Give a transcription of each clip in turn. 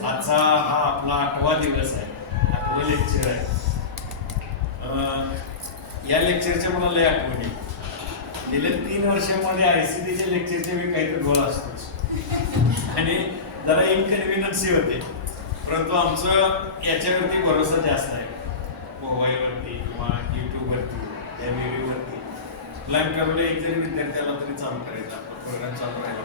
आजचा हा आपला 8वा दिवस आहे, 8वं लेक्चर आहे. या लेक्चरच्या मला लय आठवणी. गेल्या 3 वर्षांमध्ये ICTच्या लेक्चरचे मी काहीतरी गोळ असतोच आणि जरा इनकन्व्हिनियन्सी होते, परंतु आमचं याच्यावरती भरोसा जास्त आहे. मोबाईलवरती किंवा युट्यूबवरती या व्हिडिओवरती प्लॅन ठरवलं एक जरी विद्यार्थ्याला तरी चालू करायचा, आपला प्रोग्राम चालू राहिला.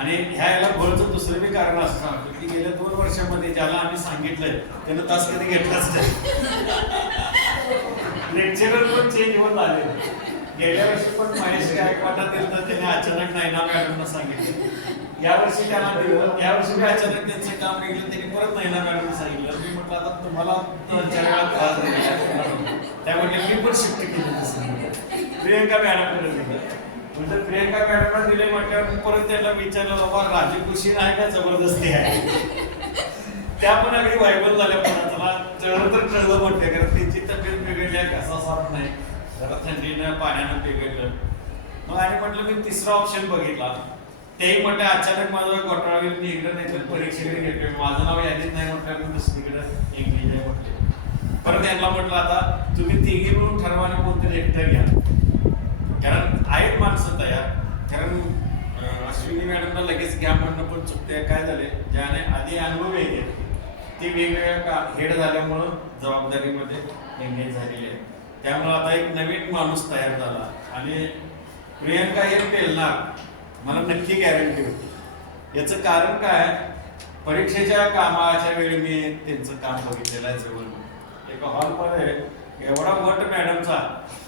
आणि ह्याला गोळचं दुसरं बी कारण असं सांगतो की गेल्या 2 वर्षांमध्ये ज्याला आम्ही सांगितलंय त्यानं तास कधी घेतलाच नाही. लेक्चरर पण चेंज होत आले. गेल्या वर्षी पण महेश गायकवाडांना दिलं तर त्याने अचानक नैना मॅडमना सांगितलं. यावर्षी त्यांना दिलं, यावर्षी अचानक त्यांचं काम निघलं, त्यांनी परत नैना मॅडमना सांगितलं. मी म्हटलं आता तुम्हाला 3-4 वेळा त्रास दिला, त्यामुळे मी पण शिफ्ट केली. प्रियंका मॅडमकडे दिलं. म्हणजे प्रियंका मॅडमला दिले म्हटल्यावर परत त्यांना विचारलं, बाबा राजी खुशी नाही का जबरदस्ती आहे? त्या पण अगदी व्हायबल झाल्या. पण त्याला चढ तर कळलं म्हटलं, कारण त्यांची तब्येत बिघडली आहे, घसा साफ नाही, जरा थंडीनं पाण्यानं बिघडलं. मग आणि म्हटलं मी तिसरा ऑप्शन बघितला. तेही म्हटलं अचानक माझं घोटाळा होईल, मी इकडं नाही तर परीक्षेकडे घेतोय, माझं नाव यादीत नाही म्हटलं, मी दुसरीकडे इंग्लिश आहे म्हटलं. परत त्यांना म्हटलं आता तुम्ही तिघी मिळून ठरवा आणि कोणतरी एकटं घ्या, कारण आहेत माणसं तयार. कारण अश्विनी मॅडमला लगेच घ्या म्हणणं पण चुकते. काय झाले, ज्याने आधी अनुभव येते ते वेगवेगळ्या हेड झाल्यामुळं जबाबदारीमध्ये एंगेज झालेली आहे. त्यामुळं आता एक नवीन माणूस तयार झाला आणि प्रियंका हे पेलणार मला नक्की गॅरंटी होती. याचं कारण काय, परीक्षेच्या कामाच्या वेळी मी त्यांचं काम बघितलेलं आहे जवळ. एका हॉलमध्ये एवढा वट मॅडमचा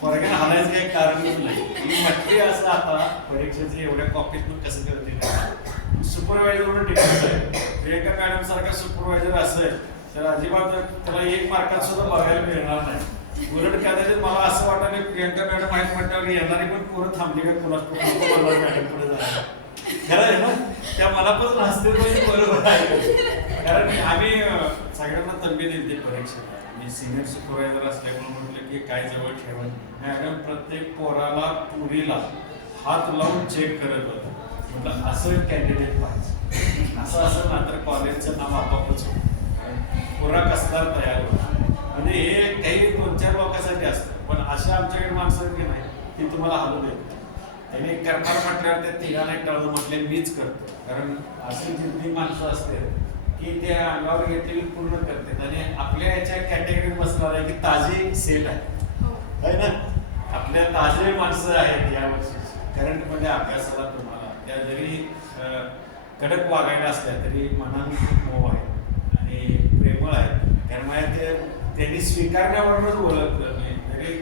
वर्गाने हालायचं काही कारणच नाही. मी म्हटली असं आता परीक्षेचे एवढ्या कॉपीतून कसं करते. सुपरवायझरवर डिपेंड आहे. प्रियंका मॅडम सारखा सुपरवायझर असेल तर अजिबात त्याला 1 मार्कात सुद्धा बघायला मिळणार नाही. उलट कदाचित मला असं वाटतं की प्रियंका मॅडम आहेत म्हटल्यावर येणारी पण पोरं थांबली का कोणाला मॅडम पुढे जायला. खरं आहे ना, त्या मला पण हसते म्हणजे बरोबर आहे. कारण आम्ही सगळ्यांना तब्येत येते परीक्षेला. मी सिनियर सुपरवायझर असल्यामुळे म्हटलं की काय जवळ ठेवा. मॅडम प्रत्येक पोराला पुरीला हात लावून चेक करत होतं. म्हटलं असं कॅन्डिडेट पाहिजे. असं ना तर कॉलेजचं नाव आपापच होतं, पोरा कसला तयार होता. म्हणजे हे काही 2-4 लोकांसाठी असतं, पण अशा आमच्याकडे माणसं की नाही ती तुम्हाला हलू देत. त्यांनी करणार म्हटल्यावर त्या तिघांना टळलं म्हटले मीच करतो. कारण अशी जितकी माणसं असते की ते अंगावर घेतलेली पूर्ण करतात आणि आपल्या याच्या कॅटेगरीत बसणार आहे की ताजी सेल आहे ना. आपल्या ताजे माणसं आहेत या वर्षी करंट मध्ये अभ्यासाला. तुम्हाला त्या जरी कडक वागायला असल्या तरी मनाने खूप मोह आहे आणि प्रेमळ आहे. त्यामुळे ते त्यांनी स्वीकारण्यावरूनच ओळखलं नाही. तरी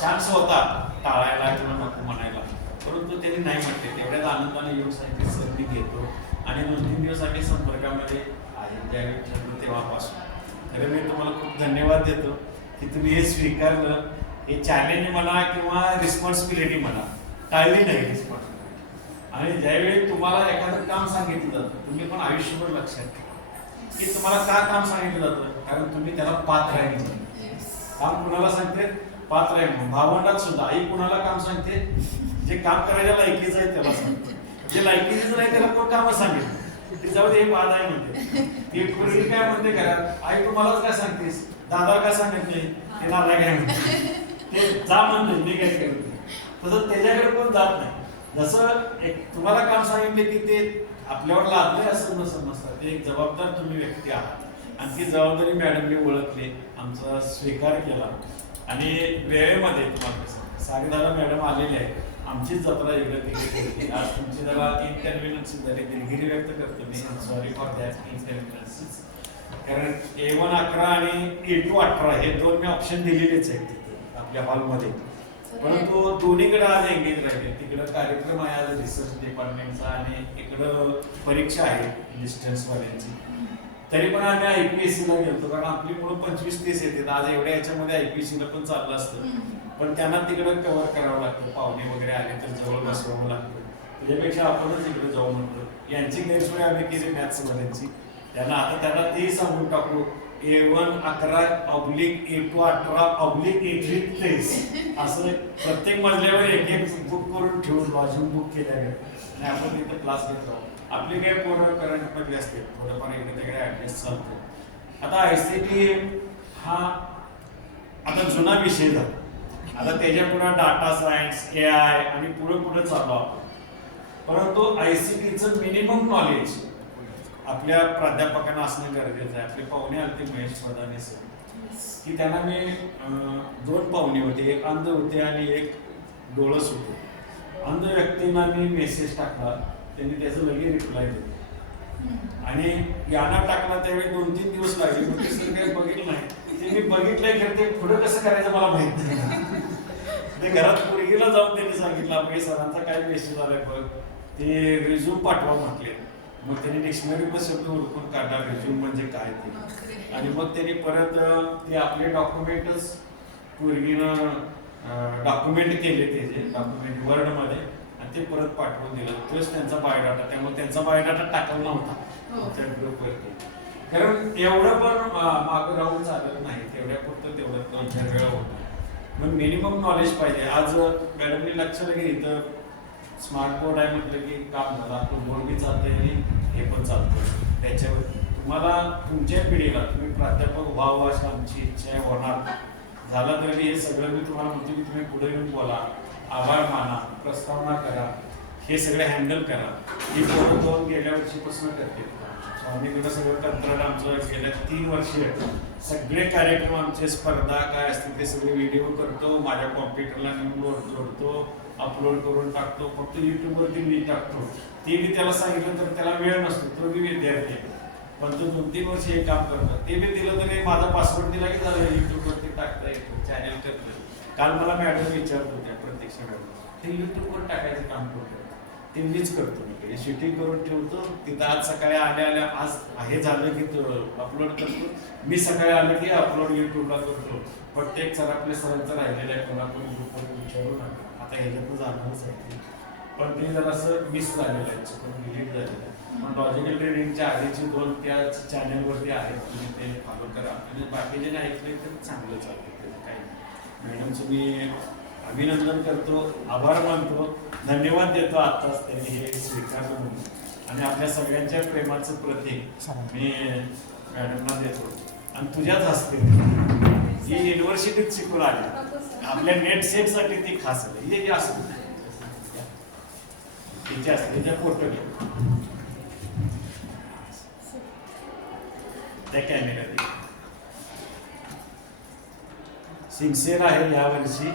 चान्स होता टाळायला किंवा नको म्हणायला, परंतु त्यांनी नाही म्हटले. तेवढ्याच आनंदाने येऊन सांगितले सर मी घेतो आणि 2-3 दिवस आम्ही संपर्कामध्ये आहे. ज्यावेळी ठरलं तेव्हापासून खरं मी तुम्हाला खूप धन्यवाद देतो की तुम्ही हे स्वीकारलं. हे चॅलेंज म्हणा किंवा रिस्पॉन्सिबिलिटी म्हणा, टाळली नाही रिस्पॉन्सिबिलिटी. आणि ज्यावेळी तुम्हाला एखादं काम सांगितलं जातं तुम्ही पण आयुष्यभर लक्षात ठेवा की तुम्हाला का काम सांगितलं जातं, कारण तुम्ही त्याला पात्र आहे म्हणून. काम कुणाला सांगते, पात्र आहे म्हणून. भावंडात सुद्धा आई कुणाला काम सांगते, जे काम करायला लायकीच आहे त्याला सांगते. जे लायकीच नाही त्याला कोण कामच सांगेल, ते जाऊ दे हे बाद आहे म्हणते. ती पूर्वी काय म्हणते घरात, आई तू मलाच काय सांगतेस, दादा काय सांगत नाही, ते नाला काय म्हणते, ते जा म्हणते मी काय करते. तसं त्याच्याकडे कोण जात नाही. जसं एक तुम्हाला काम सांगितले की ते आपल्यावर लादलंय असं न समजता ते एक जबाबदार तुम्ही व्यक्ती आहात आणि ती जबाबदारी मॅडमने ओळखली, आमचा स्वीकार केला आणि वेळेमध्ये तुम्हाला कसं 10:30 मॅडम आलेले आहेत. आमचीच जत्रा इकडे तिकडे आज तुमची जरा इनकन्व्हिनियन्स झाली, दिलगिरी व्यक्त करतो मी. Sorry for that inconvenience. कारण A1 11 आणि A2 18 हे 2 मी ऑप्शन दिलेलेच आहेत तिथे आपल्या हॉलमध्ये, परंतु दोन्हीकडे आज एंगेज राहिले. तिकडं कार्यक्रम आहे आज रिसर्च डिपार्टमेंटचा आणि इकडं परीक्षा आहे डिस्टन्सवाल्यांची. तरी पण आम्ही IPSC ला गेलो, कारण आपली पुढे 25-30 येते. आज एवढ्या याच्यामध्ये IPSC ला पण चाललं असतं, पण त्यांना तिकडं कव्हर करावं लागतं. पाहुणे वगैरे आले तर जवळ बसवावं लागतं. त्याच्यापेक्षा आपणच इकडे जाऊ म्हणतो. यांची गैरसोय आम्ही केली मॅथ्सवाल्यांची. त्यांना तेही सांगून टाकू A1 11 oblique A2 18 oblique A3 23 असं प्रत्येक मजल्यावर एक बुक करून ठेवून लॉजिंग बुक केल्या आणि आपण तिथे क्लास घेत राहू. आपली काही पोरं करंट मध्ये असते, थोडंफार इकडे तिकडे ऍडजस्ट चालतं. आता ICT हा आता जुना विषय झाला. आता त्याच्या पुढे डाटा सायन्स, AI आणि पुढे चाललो आपण. परंतु ICTचं मिनिमम नॉलेज आपल्या प्राध्यापकांना असणं गरजेचं आहे. आपले पाहुणे आले ते महेश प्रधाने सर, की त्यांना मी 2 पाहुणे होते, एक अंध होते आणि एक डोळस होते. अंध व्यक्तींना मी मेसेज टाकला, त्यांनी त्याचं लगेच रिप्लाय दिला. आणि यांना टाकला त्यावेळी 2-3 दिवस लागले. मग ते सर काही बघितलं नाही, ते मी बघितलंय खरं, ते पुढे कसं करायचं मला माहित नाही. ते घरात पोरगीला जाऊन त्यांनी सांगितलं, आपल्या सरांचा काय मेसेज आलाय बघ, ते रिझ्यूम पाठवा म्हटले. मग त्यांनी डिक्शनरी शब्द ओळखून काढला रिझ्यूम म्हणजे काय ते. आणि मग त्यांनी परत ते आपले डॉक्युमेंटच पोरगीनं डॉक्युमेंट केले, त्याचे डॉक्युमेंट वर्डमध्ये, आणि ते परत पाठवून दिलं. तोच त्यांचा बायोडाटा. त्यामुळे त्यांचा बायोडाटा टाकला नव्हता त्या ग्रुपवरती. कारण एवढं पण मागं राहून चालत नाही, तेवढ्यापुरतं तेवढं 2-4 वेळा होतं. मग मिनिमम नॉलेज पाहिजे. आज मॅडमनी लक्षात घे, इथं स्मार्ट बोर्ड आहे म्हटलं की काम झालं. आपलं बोर्ड बी चालतंय आणि हे पण चालतं. त्याच्यावर तुम्हाला तुमच्या पिढीला तुम्ही प्राध्यापक व्हावं अशी आमची इच्छा आहे, होणार. झालं तरी हे सगळं मी तुम्हाला म्हणतो की तुम्ही पुढे येऊन बोला, आभार माना, प्रस्तावना करा, हे सगळे हँडल करा. ही पोरं 2 गेल्या वर्षीपासून करते. स्वामीकडं सगळं कंत्राट आमचं गेल्या 3 वर्ष सगळे कार्यक्रम आमचे, स्पर्धा काय असतील ते सगळे व्हिडिओ करतो, माझ्या कॉम्प्युटरला नेऊन जोडतो, अपलोड करून टाकतो. फक्त युट्यूबवरती मी टाकतो. ते मी त्याला सांगितलं तर त्याला वेळ नसतो, तो बी विद्यार्थी आहे. पण तो 2-3 वर्ष हे काम करतात. ते बी दिलं तरी माझा पासवर्ड दिला की झालं, युट्यूबवरती टाकता येतो, चॅनल करतो. काल मला मॅडम विचारत होत्या, प्रत्यक्ष मॅडम, ते युट्यूबवर टाकायचं काम करतो, ते मीच करतो. मी शूटिंग करून ठेवतो तिथं. आज सकाळी आल्या आज हे झालं की अपलोड करतो. मी सकाळी आलं की अपलोड युट्यूबला करतो. प्रत्येक सर आपल्या सरांचं राहिलेलं आहे, कोणाकडून ग्रुपवर विचारू नका. आता ह्याच्यातून जाणारच आहे, पण ते जरासं मिस झालेलं आहे, चुकून डिलीट झालेलं आहे. पण लॉजिकल ट्रेडिंगच्या आधीचे 2 त्या चॅनलवरती आहेत, तुम्ही ते फॉलो करा. आणि बाकीचे जे ऐकले तर चांगलं चालतं, त्याचं काही. मॅडमचं मी अभिनंदन करतो, आभार मानतो, धन्यवाद देतो. आत्ताच त्यांनी हे स्वीकारलं म्हणून. आणि आपल्या सगळ्यांच्या प्रेमाचं प्रतीक मी मॅडमना देतो. आणि तुझ्याच हस्ते ही युनिव्हर्सिटीत शिकून आली, आपल्या नेट सेटसाठी ती खास आहे. हे जे असतं तिच्या असते, तिच्या फोटो घ्या त्या कॅमेऱ्यात. सिन्सिअर आहे यावर्षी.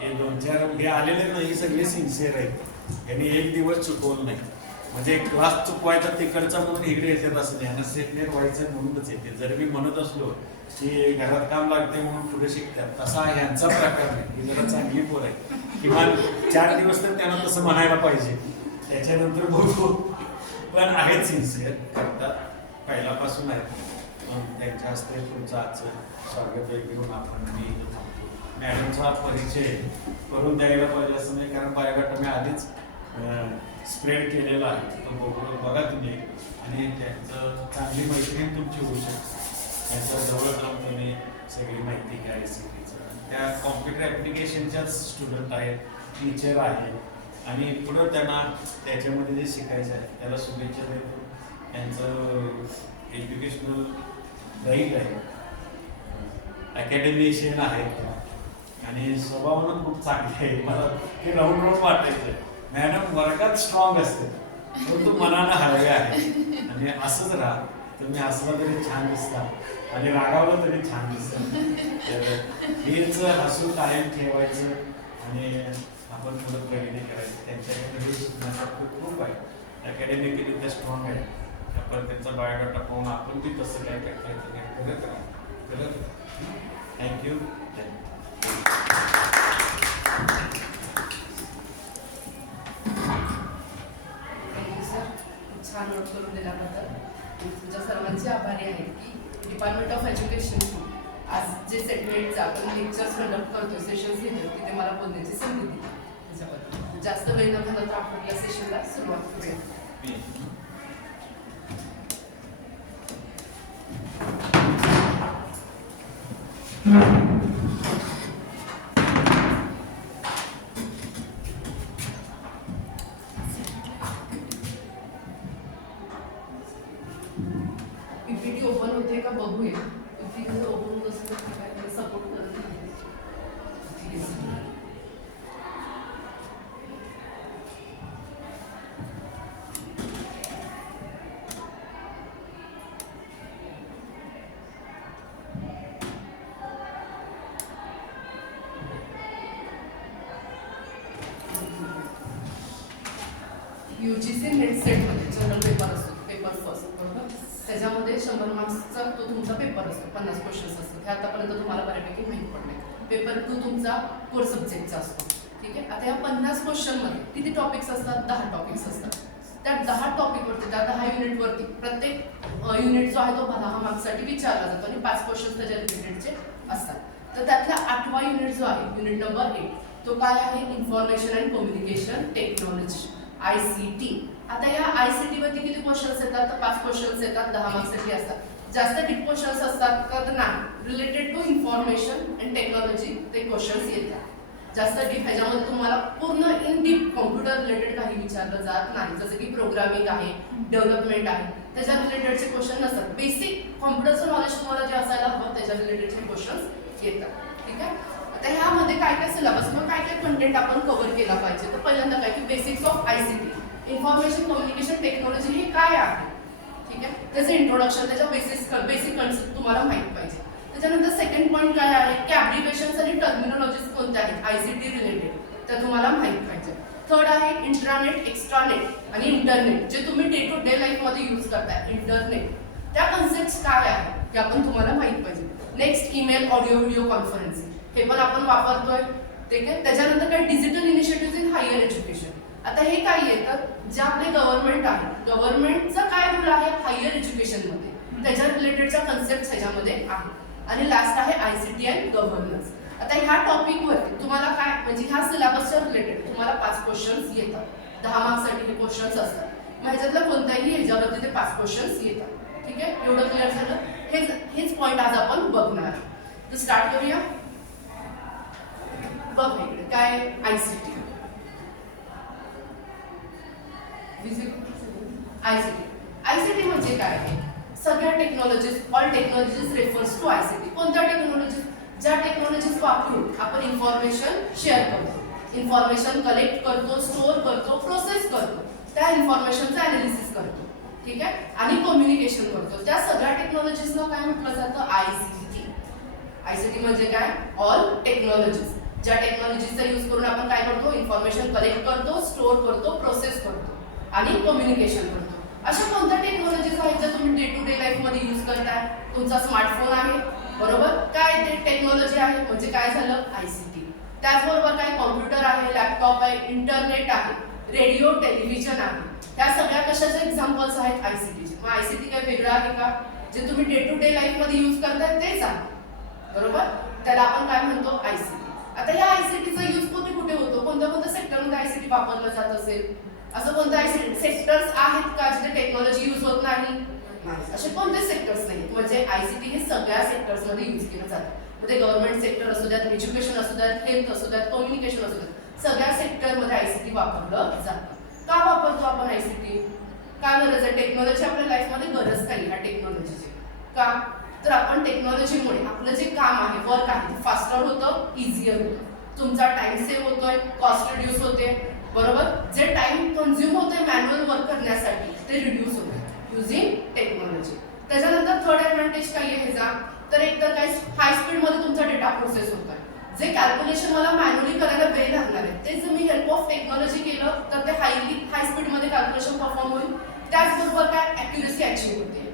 हे 2-4 हे आलेले नाही, सगळे सिन्सिअर आहेत. यांनी एक दिवस चुकवलं नाही. म्हणजे क्लास चुकवायचा तिकडचा म्हणून इकडे येतात असं नाही, यांना सेटनेट व्हायचं म्हणूनच येते. जर मी म्हणत असलो की घरात काम लागते म्हणून पुढे शिकतात, तसा ह्यांचा प्रकार नाही. ही जरा चांगली पोर आहे. किमान 4 दिवस तर त्यांना तसं म्हणायला पाहिजे, त्याच्यानंतर बघू. पण आहेत सिन्सिअर, करतात, पहिल्यापासून आहेत. त्यांच्या हस्ते तुमचं आजचं स्वागत घेऊन आपण मी थांबतो. मॅडमचा परिचय करून द्यायला पाहिजे असं नाही, कारण बायोडाटा मी आधीच स्प्रेड केलेला आहे, तो बघा तुम्ही. आणि त्यांचं चांगली मैत्रीण तुमची होऊ शकते. त्यांच्या जवळ जाऊन तुम्ही सगळी माहिती घ्या रेसिपीचं. त्या कॉम्प्युटर ॲप्लिकेशनच्याच स्टुडंट आहेत, टीचर आहे. आणि पुढं त्यांना त्याच्यामध्ये जे शिकायचं आहे त्याला शुभेच्छा देतो. त्यांचं एज्युकेशनल गाईड आहे, अकॅडमिशियन आहेत आणि स्वभावानं खूप चांगले आहे. मला ते राऊंड वाटायचं. मॅडम वर्गात स्ट्रॉंग असते, परंतु मनानं हळवे आहे. आणि असंच राहा, तुम्ही हसला तरी छान दिसता आणि रागावलं तरी छान दिसतं. हेच हसून कायम ठेवायचं आणि आपण थोडं प्रगती करायची. त्यांच्याकडे शिकण्याचा खूप आहे, अकॅडमिकली स्ट्रॉंग आहे. आपण त्यांचा बायोडाटा पाहून आपण बी तसं काय करायचं करत राहा. थँक्यू. छान नोट करून दिल्याबद्दल तुमच्या सर्वांचे आभारी आहे की डिपार्टमेंट ऑफ एज्युकेशन आज जे सेटमेंटचं आपण लेक्चर्स कंडक्ट करतो, सेशन्स घेतो, तिथे मला बोलण्याची संधी दिली. त्याच्याबद्दल जास्त वेळ न घालवता आपण या सेशनला सुरुवात करूया. पीपीटी ओपन होते का बघूया. पीपीटी जर ओपन होत असेल तर काय सपोर्ट करत नाही. UGC नेट सेटमध्ये जनरल पेपर असतो, पेपर फर्स्ट बरोबर. त्याच्यामध्ये 100 मार्क्सचा तो तुमचा पेपर असतो, 50 क्वेश्चन्स असतात. हे आतापर्यंत तुम्हाला बऱ्यापैकी माहीत पडले. पेपर 2 तुमचा कोर सब्जेक्टचा असतो. ठीक आहे. आता या 50 क्वेश्चनमध्ये किती टॉपिक्स असतात? 10 टॉपिक्स असतात. त्या 10 टॉपिकवरती, त्या 10 युनिटवरती प्रत्येक युनिट जो आहे तो 10 मार्क्ससाठी विचारला जातो आणि 5 क्वेश्चन्स त्याच्या रिलेटेडचे असतात. तर त्यातला 8वा युनिट जो आहे, युनिट नंबर 8, तो काय आहे? Information and communication technology, ICT. आता या ICT वरती किती क्वेश्चन्स येतात? तर 5 क्वेश्चन्स येतात, 10 मार्क्ससाठी असतात. जास्त डीप क्वेश्चन्स असतात का? तर नाही. Related to information and technology ते क्वेश्चन्स येतात. जास्त डीप ह्याच्यामध्ये तुम्हाला पूर्ण इन डीप कॉम्प्युटर रिलेटेड काही विचारलं जात नाही. जसं की प्रोग्रामिंग आहे, डेव्हलपमेंट आहे, त्याच्या रिलेटेडचे क्वेश्चन नसतात. बेसिक कॉम्प्युटरचं नॉलेज तुम्हाला जे असायला हवं त्याच्या रिलेटेडचे क्वेश्चन्स येतात. ठीक आहे. आता ह्यामध्ये काय काय सिलेबस, मग काय काय कंटेंट आपण कव्हर केला पाहिजे? तर पहिल्यांदा काय की basics of ICT, information communication technology हे काय आहे? ठीक आहे. त्याचं इंट्रोडक्शन, त्याच्या बेसिक कन्सेप्ट तुम्हाला माहित पाहिजे. त्याच्यानंतर सेकंड पॉईंट काय आहे की ॲब्रिव्हिएशन्स आणि टर्मिनॉलॉजीज कोणत्या आहेत ICT रिलेटेड, त्या तुम्हाला माहित पाहिजे. थर्ड आहे इंट्रानेट, एक्स्ट्रानेट आणि इंटरनेट, जे तुम्ही डे टू डे लाईफमध्ये यूज करताय. इंटरनेट, त्या कन्सेप्ट काय आहे हे आपण तुम्हाला माहित पाहिजे. Next email, audio, video conferencing, हे पण आपण वापरतोय. ठीक आहे. त्याच्यानंतर काय digital initiative in higher education. आता हे काय येतं? जे आपले गव्हर्नमेंट आहे, गव्हर्नमेंटचा काय रोल आहे हायर एज्युकेशनमध्ये, त्याच्या रिलेटेडच्या कन्सेप्ट ह्याच्यामध्ये आहे. आणि लास्ट आहे ICT अँड गव्हर्नन्स. आता ह्या टॉपिकवरती तुम्हाला काय म्हणजे ह्या सिलेबसच्या रिलेटेड तुम्हाला 5 क्वेश्चन्स येतात. 10 मार्क्ससाठी हे क्वेश्चन्स असतात. मग ह्याच्यातल्या कोणत्याही ह्याच्यावरती ते 5 क्वेश्चन्स येतात. ठीक आहे. एवढं क्लिअर झालं. हेच पॉईंट आज आपण बघणार. तर स्टार्ट करूया. बघ इकडे काय ICT. ICT म्हणजे काय आहे? सगळ्या technologies, all technologies refers to ICT. कोणत्या टेक्नॉलॉजीज? ज्या टेक्नॉलॉजीज वापरून आपण इन्फॉर्मेशन शेअर करतो, इन्फॉर्मेशन कलेक्ट करतो, स्टोअर करतो, प्रोसेस करतो, त्या इन्फॉर्मेशनचं अनालिसिस करतो. ठीक आहे. आणि कम्युनिकेशन करतो. त्या सगळ्या टेक्नॉलॉजीजना काय म्हटलं जातं? ICT म्हणजे काय? All technologies. ज्या टेक्नॉलॉजीचा यूज करून आपण काय करतो? इन्फॉर्मेशन कलेक्ट करतो, स्टोअर करतो, प्रोसेस करतो आणि कम्युनिकेशन करतो. अशा कोणत्या टेक्नॉलॉजीज आहेत ज्या तुम्ही डे टू डे लाईफमध्ये यूज करताय? तुमचा स्मार्टफोन आहे बरोबर. काय ते टेक्नॉलॉजी आहे म्हणजे काय झालं? ICT. त्याचबरोबर काय? कॉम्प्युटर आहे, लॅपटॉप आहे, इंटरनेट आहे, रेडिओ, टेलिव्हिजन आहे. त्या सगळ्या कशाचे एक्झाम्पल्स आहेत? ICTचे. मग ICT काय वेगळं आहे का? जे तुम्ही डे टू डे लाईफमध्ये यूज करताय तेच आहे बरोबर. त्याला आपण काय म्हणतो? ICT. आता या ICTचा यूज कुठे कुठे होतो? कोणत्या कोणत्या सेक्टरमध्ये ICT वापरलं जात असेल? असं कोणत्या सेक्टर्स आहेत का जिथे टेक्नॉलॉजी यूज होत नाही? असे कोणते सेक्टर्स नाहीत. म्हणजे ICT हे सगळ्या सेक्टर्समध्ये यूज केलं जातं. म्हणजे गव्हर्नमेंट सेक्टर असू द्यात, एज्युकेशन असू द्यात, हेल्थ असू द्यात, कम्युनिकेशन असू द्यात, सगळ्या सेक्टरमध्ये ICT वापरलं जातं. का वापरतो आपण ICT? का गरज आहे? टेक्नॉलॉजी आपल्या लाईफमध्ये गरज काही ह्या टेक्नॉलॉजीची. का? तर आपण टेक्नॉलॉजीमुळे आपलं जे काम आहे, वर्क आहे, ते फास्टर होतं, इझियर होतं. तुमचा टाइम सेव्ह होतोय, कॉस्ट रिड्यूस होते बरोबर. जे टाइम कन्झ्युम होते मॅन्युअल वर्क करण्यासाठी ते रिड्यूस होते युझिंग टेक्नॉलॉजी. त्याच्यानंतर थर्ड ॲडव्हान्टेज काय आहे ह्याचा? तर एकतर काय? हाय स्पीडमध्ये तुमचा डेटा प्रोसेस होतोय. जे कॅल्क्युलेशन मला मॅन्युअली करायला वेळ लागणार आहे ते जर मी हेल्प ऑफ टेक्नॉलॉजी केलं तर ते हाय स्पीडमध्ये कॅल्क्युलेशन परफॉर्म होईल. त्याचबरोबर काय? ॲक्युरेसी अचीव्ह होते.